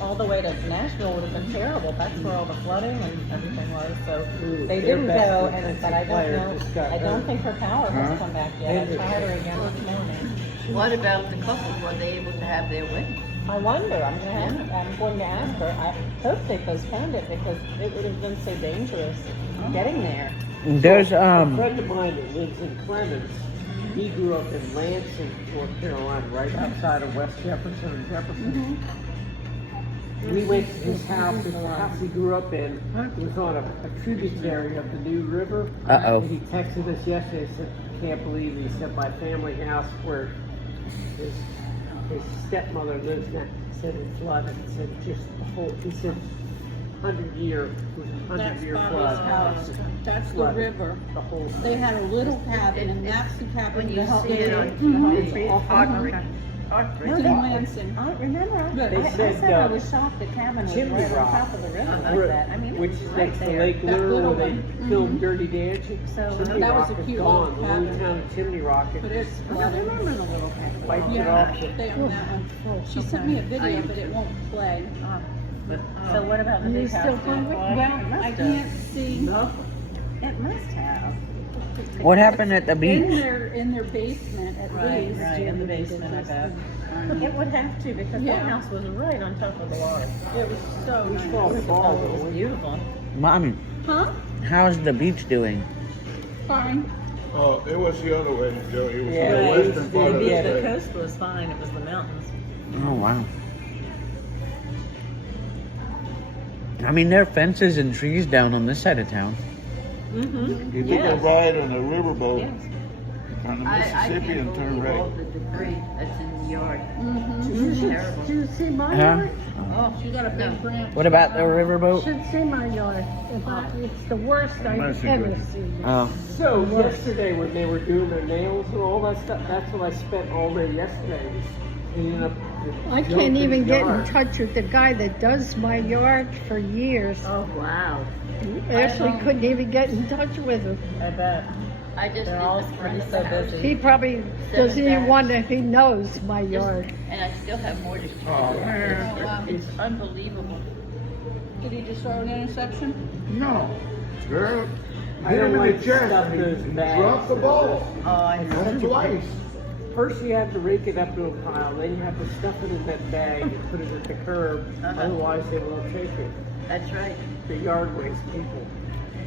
all the way to Nashville would have been terrible. That's where all the flooding and everything was. So Ooh, they their didn't best go, defensive but I don't player know. just got I don't hurt. think her power has come back yet. I Hendrickson. tried her again this morning. What about the couple? Were they able to have their wedding? I wonder. I'm going to ask her. I hope they postponed it because it would have been so dangerous getting there. There's A friend of mine that lives in Clemens, he grew up in Lansing, North Carolina, right outside of West Jefferson and Jefferson. We went to his house, and the house he grew up in was on a tributary of the New River. Uh-oh. And he texted us yesterday, said, can't believe it. He said, my family house where his stepmother lives now, said it flooded. He said, just the whole, he said, 100-year flood. house. That's the Flooded. river. The whole They had a little cabin, and that's the cabin. When you the see it on Mhm. TV, it's heartbreaking. It's in Lansing. I remember. They I said, said I was shocked the cabin was Chimney right on Rock. top of the river like Where- that. I mean, which it's is right next to there. Lake That Lure little where they one. filmed Dirty Dancing. So, Chimney that was Rock a is cute gone. little The cabin. little town of Chimney Rock But is it's I flooded. remember the little cabin. wiped it Yeah, off. they own that one. She sent me a video, but it won't play. So what about the You big still house? hungry? Well, Well, I can't see It must have. what happened at the in beach? their basement at Right, least. right, in the basement, I bet. It would have to because Yeah. that house was right on top of the water. It was so We nice. saw the ball, It was though. beautiful. Mommy, Huh? how's the beach doing? Fine. Oh, it was the other way, Joe. It was Yeah, the it was western the- part The of beach, yeah, the the state. coast was fine. It was the mountains. Oh, wow. I mean, there are fences and trees down on this side of town. Mm-hmm. You took a ride on a riverboat Yes. on the I Mississippi can't and turned believe all right. the debris that's in the yard. You should, Terrible. should see my Huh? yard. Oh, She got a no. big branch. What about the riverboat? Should see my yard. It's the worst I've Mercy ever goodness. seen. Oh, So yesterday when they were doing their nails and all that stuff, that's what I spent all day yesterday. Was cleaning up the I junk can't in even the get in yard. touch with the guy that does my yard for years. Oh, wow. Ashley couldn't even get in touch with him. I bet. I just They're did all the front pretty of so the house, busy. He probably doesn't even bags. wonder if he knows my yard. and I still have more to do. wow. It's unbelievable. Did he just throw an interception? No. Girl, I hit don't him in like the chest stuff and those he bags. dropped the ball. Oh, I know. Twice. First you have to rake it up to a pile, then you have to stuff it in that bag and put it at the curb. Otherwise they won't take it. That's right. The yard waste people.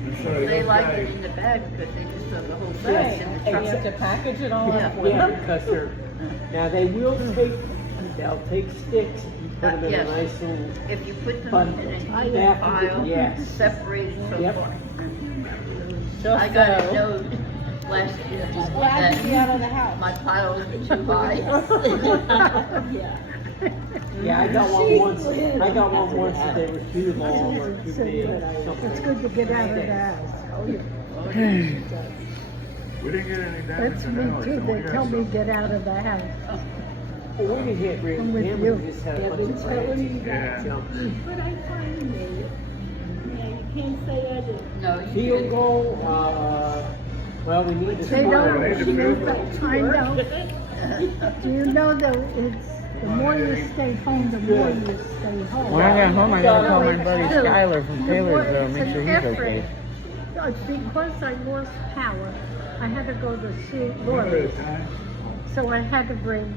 And so They those like guys- it in the bag because they just throw the whole Right. bag in the And you have truck. to package it all Yeah. up with Yeah, them. because now they will they'll take sticks and put them in yes. a nice little If you put them bundle. in an They even have to pile, do- yes. separated from Yep. Just I got so. a note last year Glad to be out that of the house. my piles are too high. Yeah, I got one once. I got one once that they were too long or too big. It's good to get out of the house. We didn't get any damage That's in me ours. too. so we They got tell me some. get out of the house. Well, we didn't hit really I'm with damage. you. We just had a bunch of branches Yeah. jump. But I find it. Yeah, you can't say I did. No, you Field should. goal. Well, we need to They score. don't. Made the You field know, goal. I know. Do you know that it's the more you stay home, the more you stay home. when I get home, I gotta call my So buddy it's Skyler from the more- Taylorsville, it's make an sure he's effort. okay. Because I lost power, I had to go to see Remember lawyers. the time? So I had to bring,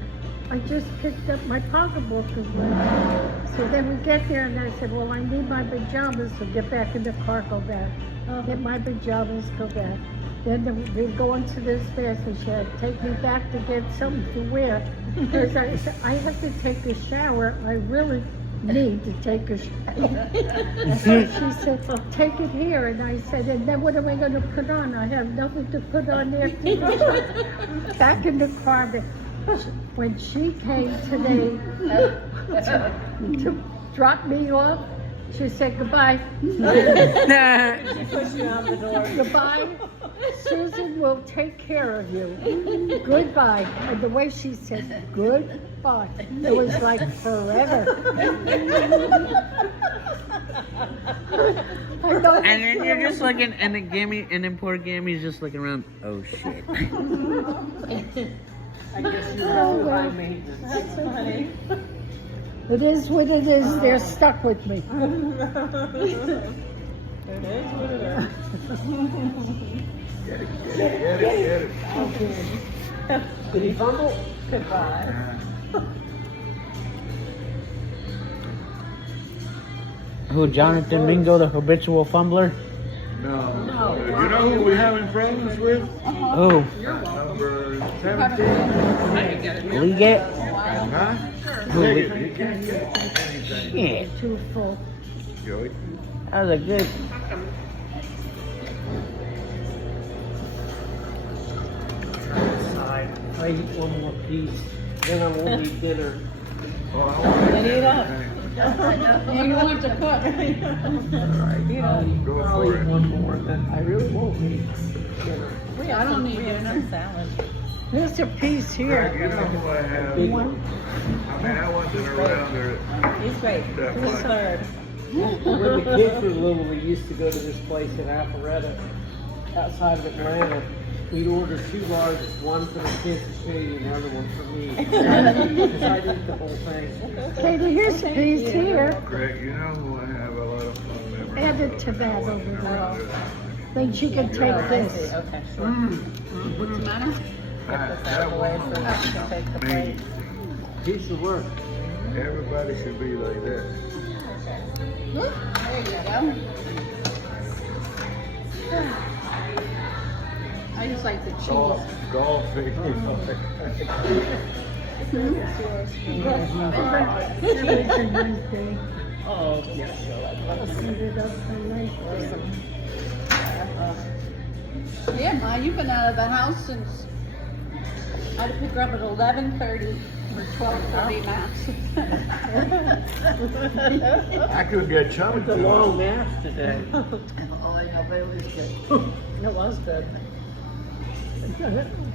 I just picked up my pocketbook as well. So then we get there and I said, well, I need my pajamas, so get back in the car, go back. Get my pajamas, go back. Then we go into this bathroom shed, take me back to get something to wear. Because I said, I have to take a shower. I really need to take a shower. So she said, take it here. And I said, and then what am I going to put on? I have nothing to put on there. Back in the car. When she came today to drop me off, she said goodbye. She pushed you out the door. Goodbye. Susan will take care of you. Goodbye. And the way she said goodbye, it was like forever. I know And then you're just looking, and then poor Gammy's just looking around. Oh shit. I guess you're really high maintenance. That's funny. It is what it is. They're stuck with me. It is what it is. Get it. Did he fumble? Goodbye. Who, Jonathan Mingo, the habitual fumbler? No. You know who we're having problems with? Who? Number 17. Liget? Huh? Who? He can't get anything. Shit. Too full. Joey. That was a good. Side. If I eat one more piece, then I won't eat dinner. Oh, I want Then eat up. Yeah, you want to cook. Go I'll for eat it. one more, then I really won't eat dinner. We have don't need we have dinner. some salad. There's a piece Greg, here. you know who I have? Big One. I mean, I wasn't around there. He's great. That Who's much. third? When the kids were little, we used to go to this place in Alpharetta, outside of Atlanta. We'd order 2 larges, one for the kids to feed and the other one for me. Because I'd eat the whole thing. Katie, here's a piece here. Greg, you know who I have a lot of fun memories Add it of? to that over Never there. did. Then she can Oh, take I see. this. Okay, sure. What's the matter? Get this out of the way so you can take the plate. Piece of work. Everybody should be like that. There you go. I just like the cheese. Golf face. It's a nice day. Oh, yes. Set it up for nice day. Yeah, Ma, you've been out of the house since I had to pick her up at 11:30 for 12:30 mass. I could get chummy. It's a long nap today. Oh, I know, but it was good. It was good.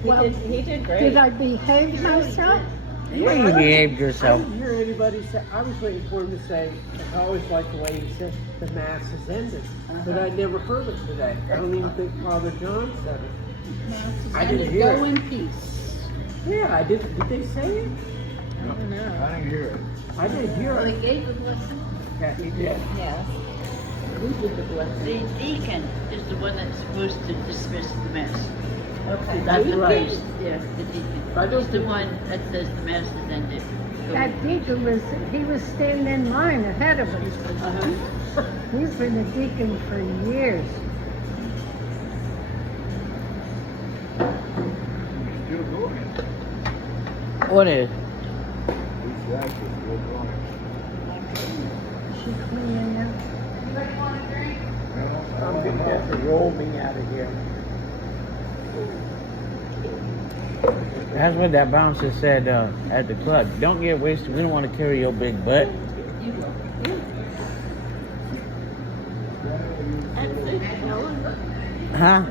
Well, He did great. did I behave myself? Yeah, you behaved I yourself. didn't hear anybody say, I was waiting for him to say, I always like the way he said, the mass has ended. But I never heard it today. I don't even think Father John said it. I didn't hear Go it. in peace. Yeah, I did. Did they say it? I didn't hear it. I didn't hear Well, it. he gave the blessing. Kathy did. Yes. Who did the blessing? The deacon is the one that's supposed to dismiss the mass. Okay. Not the Right. priest. Yeah, the deacon. I don't He's the one that says the mass is ended. That deacon he was standing in line ahead of us. He's been a deacon for years. Still going. What is? These guys are still going. She cleaning up. I'm gonna have to roll me out of here. That's what that bouncer said at the club. Don't get wasted. We don't want to carry your big butt. Huh?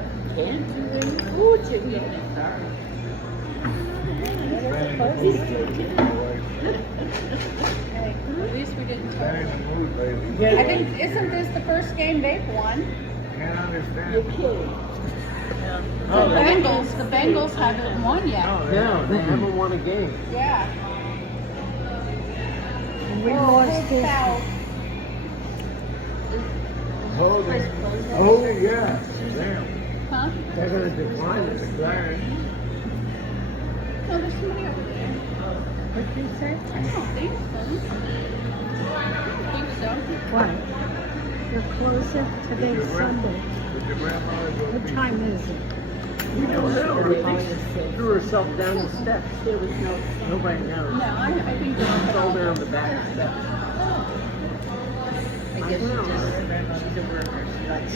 At least we didn't Been tell. in the mood lately. I think, isn't this the first game they've won? Can't understand. The Bengals haven't won yet. No, they haven't won a game. Yeah. We lost it. Foul. Oh, yeah. Damn. Huh? They're gonna decline the declaring. No, there's somebody over there. What'd you say? I don't think so. I don't think so. What? You're closing? Today's Sunday. Did your grandmother go What pee? time is it? We don't know. I think she threw herself down the steps. There was nobody knows. No, I think they're Fell down the back steps. I guess she's a worker. She likes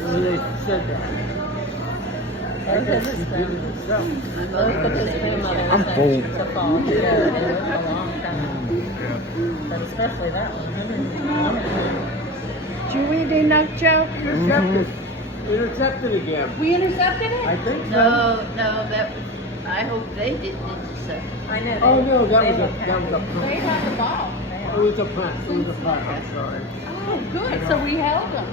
Well, they said that. I guess she did it herself. Both of his grandmothers I'm had full. to fall together. It was a long time. But especially that one. Did you eat enough, Joe? Intercepted. Intercepted again. We intercepted it? I think so. No, that was, I hope they didn't intercept. I know. Oh no, that was they a were punt. They had the ball. It was a punt. It was a punt. I'm sorry. Oh, good. So we held them.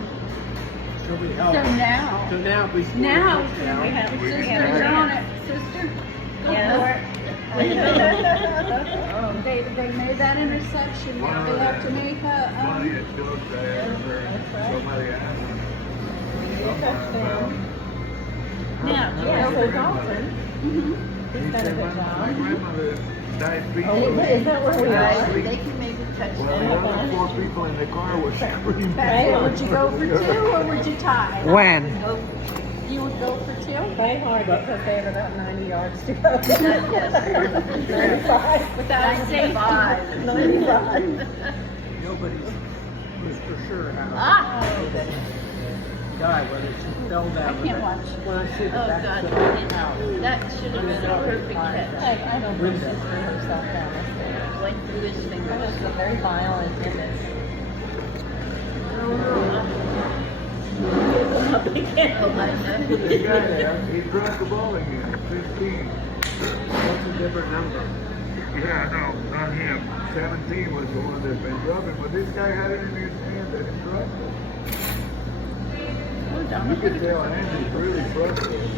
So we So held. now, So now we scored a now, touchdown. sister, you're on it, sister. They made that interception. Now they have to make a. Funniest jokes I ever heard. Somebody asked me. Yeah, so Dalton, he's done a good My job. grandmother died Oh, peacefully. is that where we are? They can make a Well, the touchdown. other four people in the car were screaming. Right. Would you go for two or would you tie? When? You would go for two? Play hard because they have about 90 yards to go. Yes. 95. Without a safety. 95. Nobody was for sure how Ah! died, whether she fell down. I can't watch. When I see the Oh, back God. steps. That should have been a perfect catch. I don't think she threw herself down the stairs. Went through his That fingers. was a very violent image. Oh, I know. The guy there, he dropped the ball again, 15. That's a different number. Yeah, no, not him. 17 was the one that's been dropping, but this guy had it in his hand and he dropped it. You could tell Andy's really frustrated.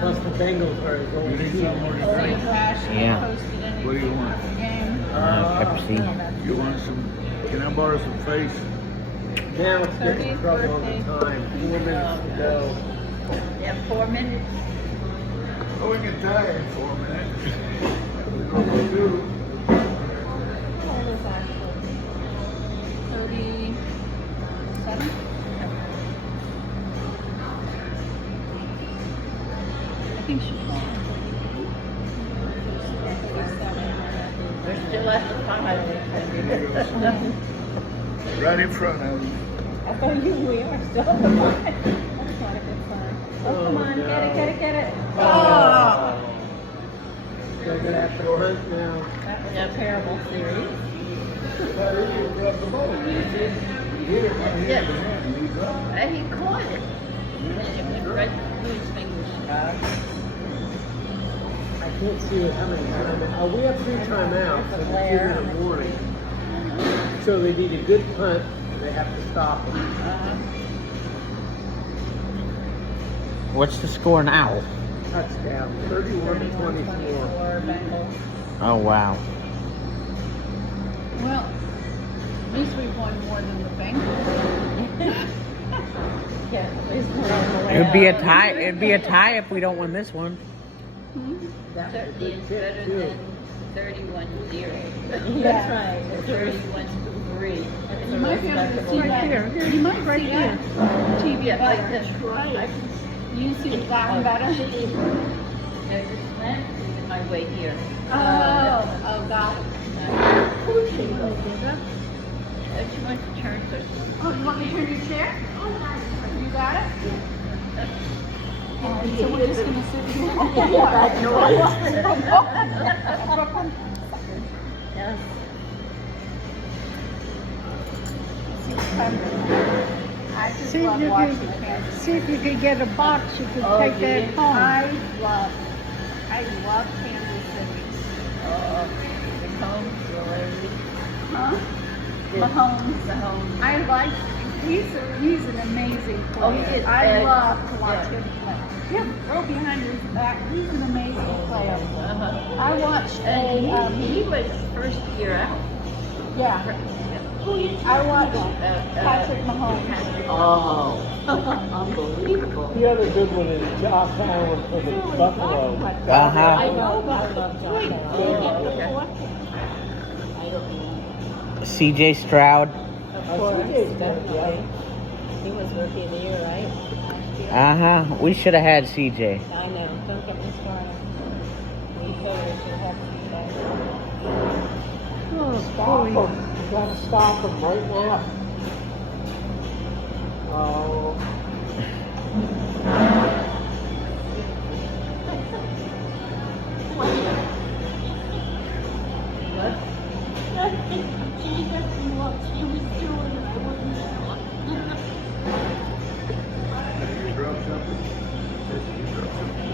Plus the Bengals are his old You need team. some more to They drink? crashed and Yeah. posted anything What do you want? about the game. Pepsi. You want some, can I borrow some face? Now it's getting 30th trouble on birthday. the time. 4 minutes to go. Yeah, 4 minutes. Oh, we can tie it in 4 minutes. What we do. How old is Ashley? 37? I think she's wrong. We're still at the 5. Right in front of him. I thought we are still at the line. That's not a good sign. Oh, come on, no. get it. Oh! They're gonna have to hunt now. That was a terrible series. He dropped the ball. He hit it right here in the hand and he dropped it. And he caught it. And it went right through his fingers. I can't see how many timeouts. Oh, we have 3 timeouts, so they're Blair. giving a warning. So they need a good punt, and they have to stop them. What's the score now? Touchdown, 31 to 24. 24 Bengals. Oh, wow. Well, at least we won more than the Bengals. Yeah, at least we're on the way It'd be a out. tie. It'd be a tie if we don't win this one. That was a 30 good is kick, better too. than 31-0. That's right. 31-3. You might be able to see that. You might see that TV Yeah, I better. can try. You see that one better? No, this plant is in my way here. Oh, got it. Don't you want to turn so Oh, you want me to turn your chair? You got it? So we're just gonna sit here. Yes. I just See if love you watching can, Kansas. see if you could get a box you could Oh, take that yes. home. I love Kansas City. the cones already? Huh? Mahomes. Mahomes. I like, he's an amazing player. Oh, he is. I love to watch Yeah. him play. Him, throw behind his back, he's an amazing player. Uh-huh. I watched And a, he was first year out. yeah, I watched Patrick Mahomes. Oh, unbelievable. The other good one is Josh Allen for the Buffalo. I Uh-huh. know, I love Josh Allen. I don't know. CJ Stroud. Of course, definitely. He was rookie of the year, right? We should have had CJ. I know. Don't get me started. We totally should have Stop him. You gotta stop him right now. Oh. She doesn't what she was doing. I wouldn't know. You drop something? You drop something?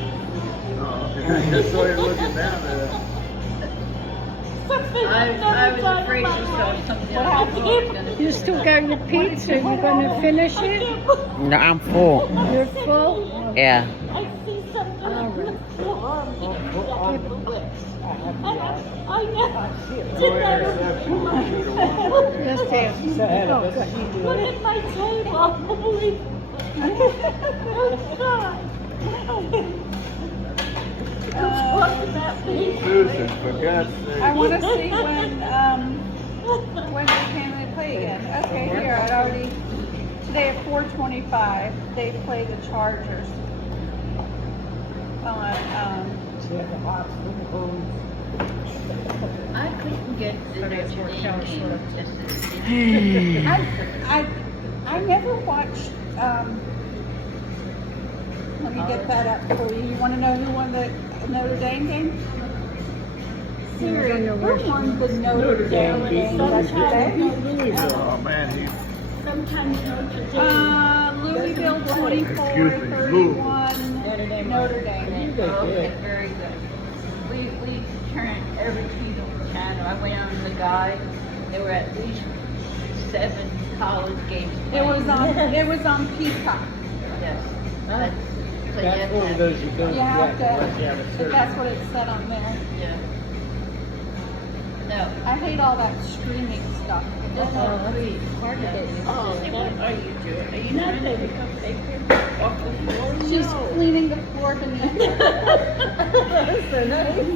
Oh, okay. Just so you're looking down there. I was afraid she saw something else. I was gonna You still got your pizza? You gonna finish it? No, I'm full. You're full? Yeah. I see something on the floor on the lips. And I never did that. Just ask. Put it in my table. Oh, God. Talk about me. Susan, for God's sake. I want to see when they came and play again. Okay, here, I already, today at 4:25, they play the Chargers. I couldn't get the Notre Dame game. I never watched, let me get that up for you. You want to know who won the Notre Dame game? Siri, who won the Notre Dame game yesterday? Oh, man, he... Sometimes Notre Dame. Louisville 24, Excuse me, 31, Notre Dame. Okay, very good. We turned every channel. I went on the guide. There were at least 7 college games. It was on Peacock. Yes. That's one of those you don't You have get unless you have a to, certain. that's what it said on there. Yeah. No. I hate all that streaming stuff. It That's doesn't- all free. Hard to get used to. What are you doing? Are you not going to come take her off the floor? She's cleaning the floor beneath her. That's so nice.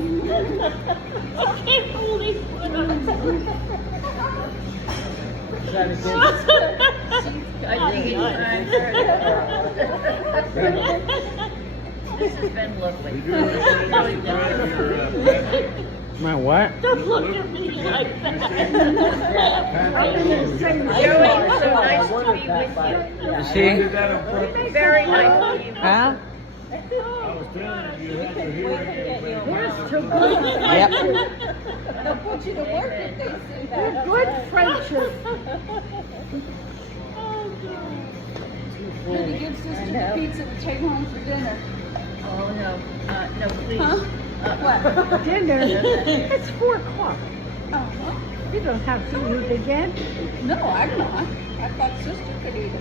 I can't believe what I'm doing. Is that again? I think it's time for her. This has been lovely. You do really grab your pen. My what? Don't look at me like that. Joey, so nice to be with you. You see? Did that on purpose. Very nice to be with you. Huh? I was telling you, you have to hear it. Here's to good. Yep. They'll put you to work if they see that. Good friendship. Maybe give sister the pizza to take home for dinner. Oh, no. No, please. Huh? What? Dinner. It's 4 o'clock. Uh-huh. You don't have to eat again. No, I'm not. I thought sister could eat it.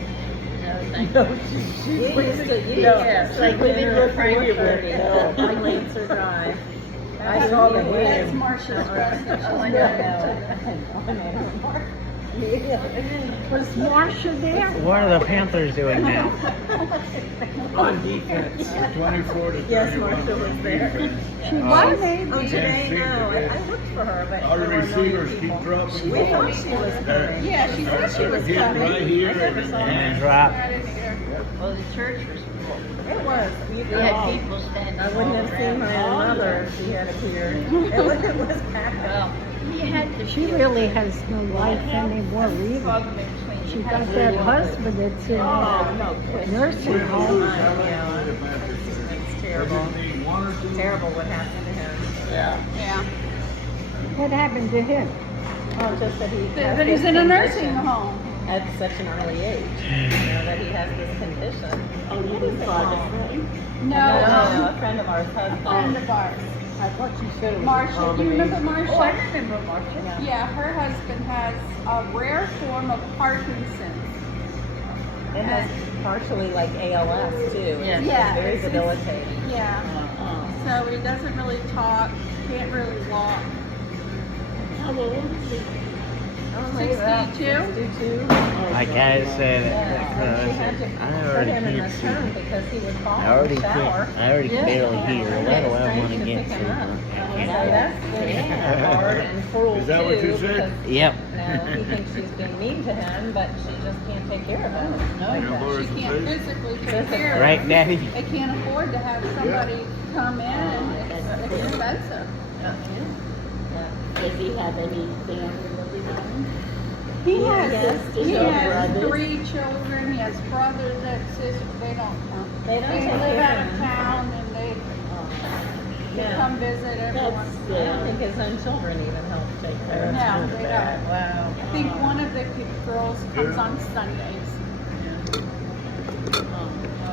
No, thank you. She brings it. Yes, like we've been to Frankfurt. My lanes are dry. I saw the That's win. Marcia's breast. Oh, I know. Was Marcia there? What are the Panthers doing now? On defense. 24 to 31. Yes, Marcia was there. She was. Oh, today, no. I looked for her, but Our there were a million receivers keep people. dropping. We thought she was coming. Yeah, she said she was Hit coming. right here. And drop. I didn't get her. Well, the church was full. It was. We had people standing I wouldn't all have seen my around. own mother if she had appeared. It was packed. Well, you had to She really has no life anymore either. fog them in between. She got that husband that's in nursing home. It's terrible. Terrible what happened to him. Yeah. What happened to him? Oh, just that he But he's in a nursing home. at such an early age. You know, that he has this condition. Oh, you didn't find it, No, a friend of ours a husband. friend of ours. I thought you said it was a Marcia, do you remember combination. Oh, I Marcia? remember Marcia. Yeah, her husband has a rare form of Parkinson's. It has partially like ALS too. Yes. Yeah, Very it's- debilitating. Yeah, so he doesn't really talk, can't really walk. How old is he? 62? Like I said, I already can't see. Because he would fall I already in the shower. can't. I already can barely hear. Why do I want to Training to get pick him up. to? I that's been hard and cruel Is that too. what you said? because, Yep. he thinks she's being mean to him, but she just can't take care of him. Laura, She can't physically take care of it. Right, Daddy? They can't afford to have somebody come in, and it's expensive. Does he have any family living with him? He has, Yes, he does he has have brothers? 3 children, he has brothers and sisters, they don't count. They don't They take live care out of of him. town and they Yeah. come visit every That's, once in a I don't while. think his own children even help take care of him. No, they don't. Wow. I think one of the girls comes on Sundays.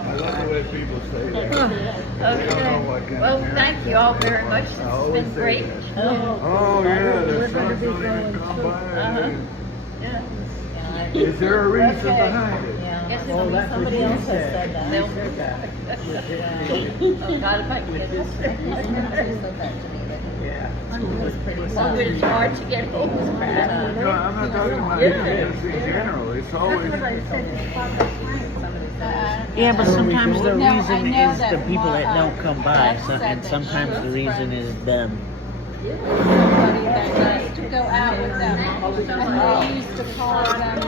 I love the way people say that. Okay. Well, thank you all very much. It's always been say great. that. Oh, yeah, the sun's don't even come by. Yeah. Is there a reason behind it? Yeah. Yes, Oh, that's what Somebody you else has said. said that. They'll- Yeah. Oh, God, if I can get this straight. She said that to me, that Yeah. school was pretty So tough. it's hard to get hold of crap. No, I'm not talking about Tennessee in general. It's always. Yeah, but sometimes the No, I reason know is that the people that my, don't come by, ex so, said and that sometimes she the was reason friends. is them. Somebody that used to go out with them, and they used to call them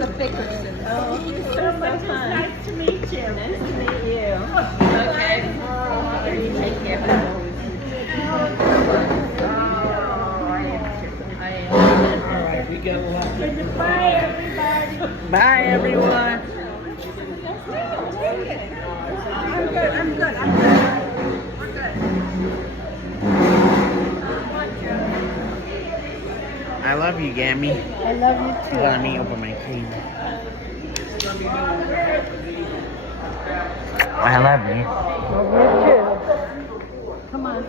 the Bickersons. Oh, so much fun. Nice to meet you. Nice to meet you. Okay. You take care. All right, we got a lot. Goodbye, everybody. Bye, everyone. I'm good. We're good. I love you, Gammy. I love you too. Let me open my cream. I love you. Love you too. Come on.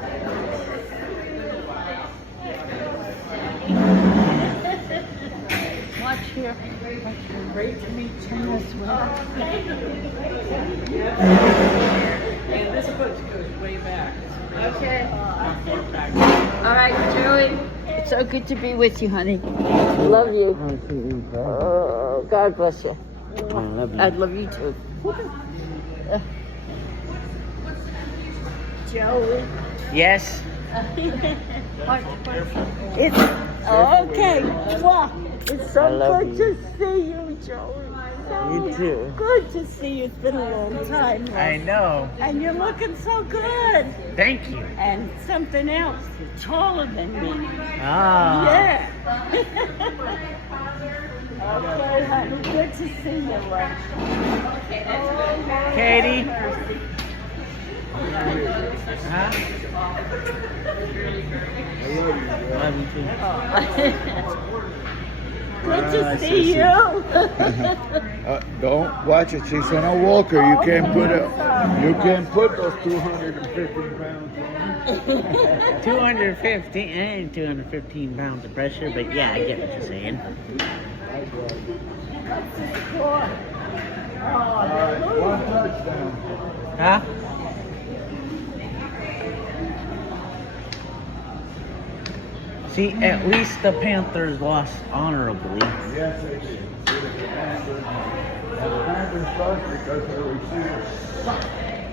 Watch here. Great to meet you. This way. And this book goes way back. Okay. Far back. All right, Joey. It's so good to be with you, honey. Love you. Oh, God bless you. I love you. I love you too. Joey. Yes. It's okay. Mwah. It's I so love good you. to see you, Joey. You too. Good to see you. It's been a long time. I know. And you're looking so good. Thank you. And something else, you're taller than me. Ah. Yeah. Okay, honey. Good to see you. Katie. Huh? Love you too. Good to see you. Don't watch it. She's on a walker. You can't put those 250 pounds on. 250 and 215 pounds of pressure, but yeah, I get what you're saying. All right, 1 touchdown. Huh? See, at least the Panthers lost honorably. Yes, they did. And the Panthers suck because their receivers suck.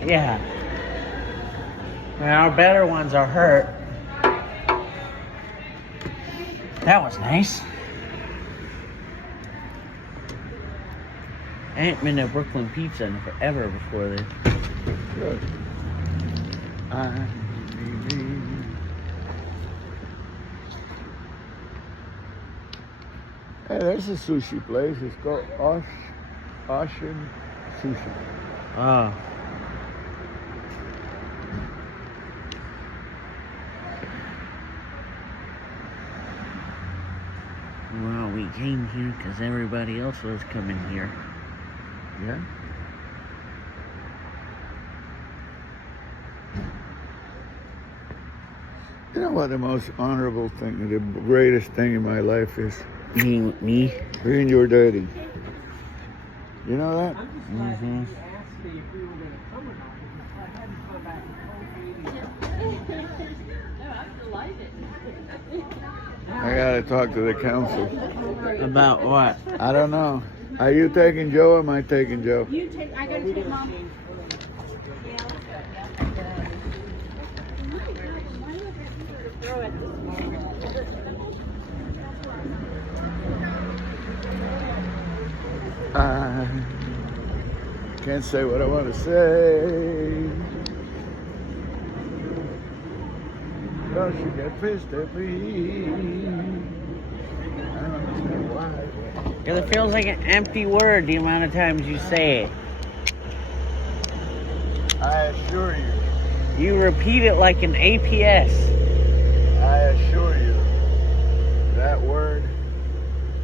Yeah. And our better ones are hurt. That was nice. I ain't been to Brooklyn Pizza in forever before this. Good. Hey, there's a sushi place. It's called Ocean Sushi. Oh. Well, we came here because everybody else was coming here. Yeah? You know what the most honorable thing, the greatest thing in my life is? Being with me. Being your daddy. You know that? I'm just glad that you asked me if we were going to come or not, because if I hadn't come back I gotta talk to the council. About what? I don't know. Are you taking Joe or am I taking Joe? You take, I gotta take Mom. can't say what I want to say. Oh, she got pissed at me. I don't understand why. Because it feels like an empty word the amount of times you say it. I assure you. You repeat it like an APS. I assure you. That word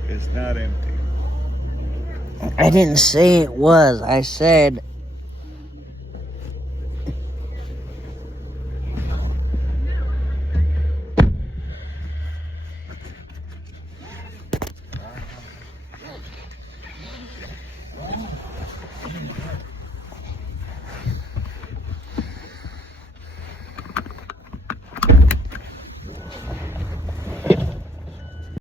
is not empty. I didn't say it was. I said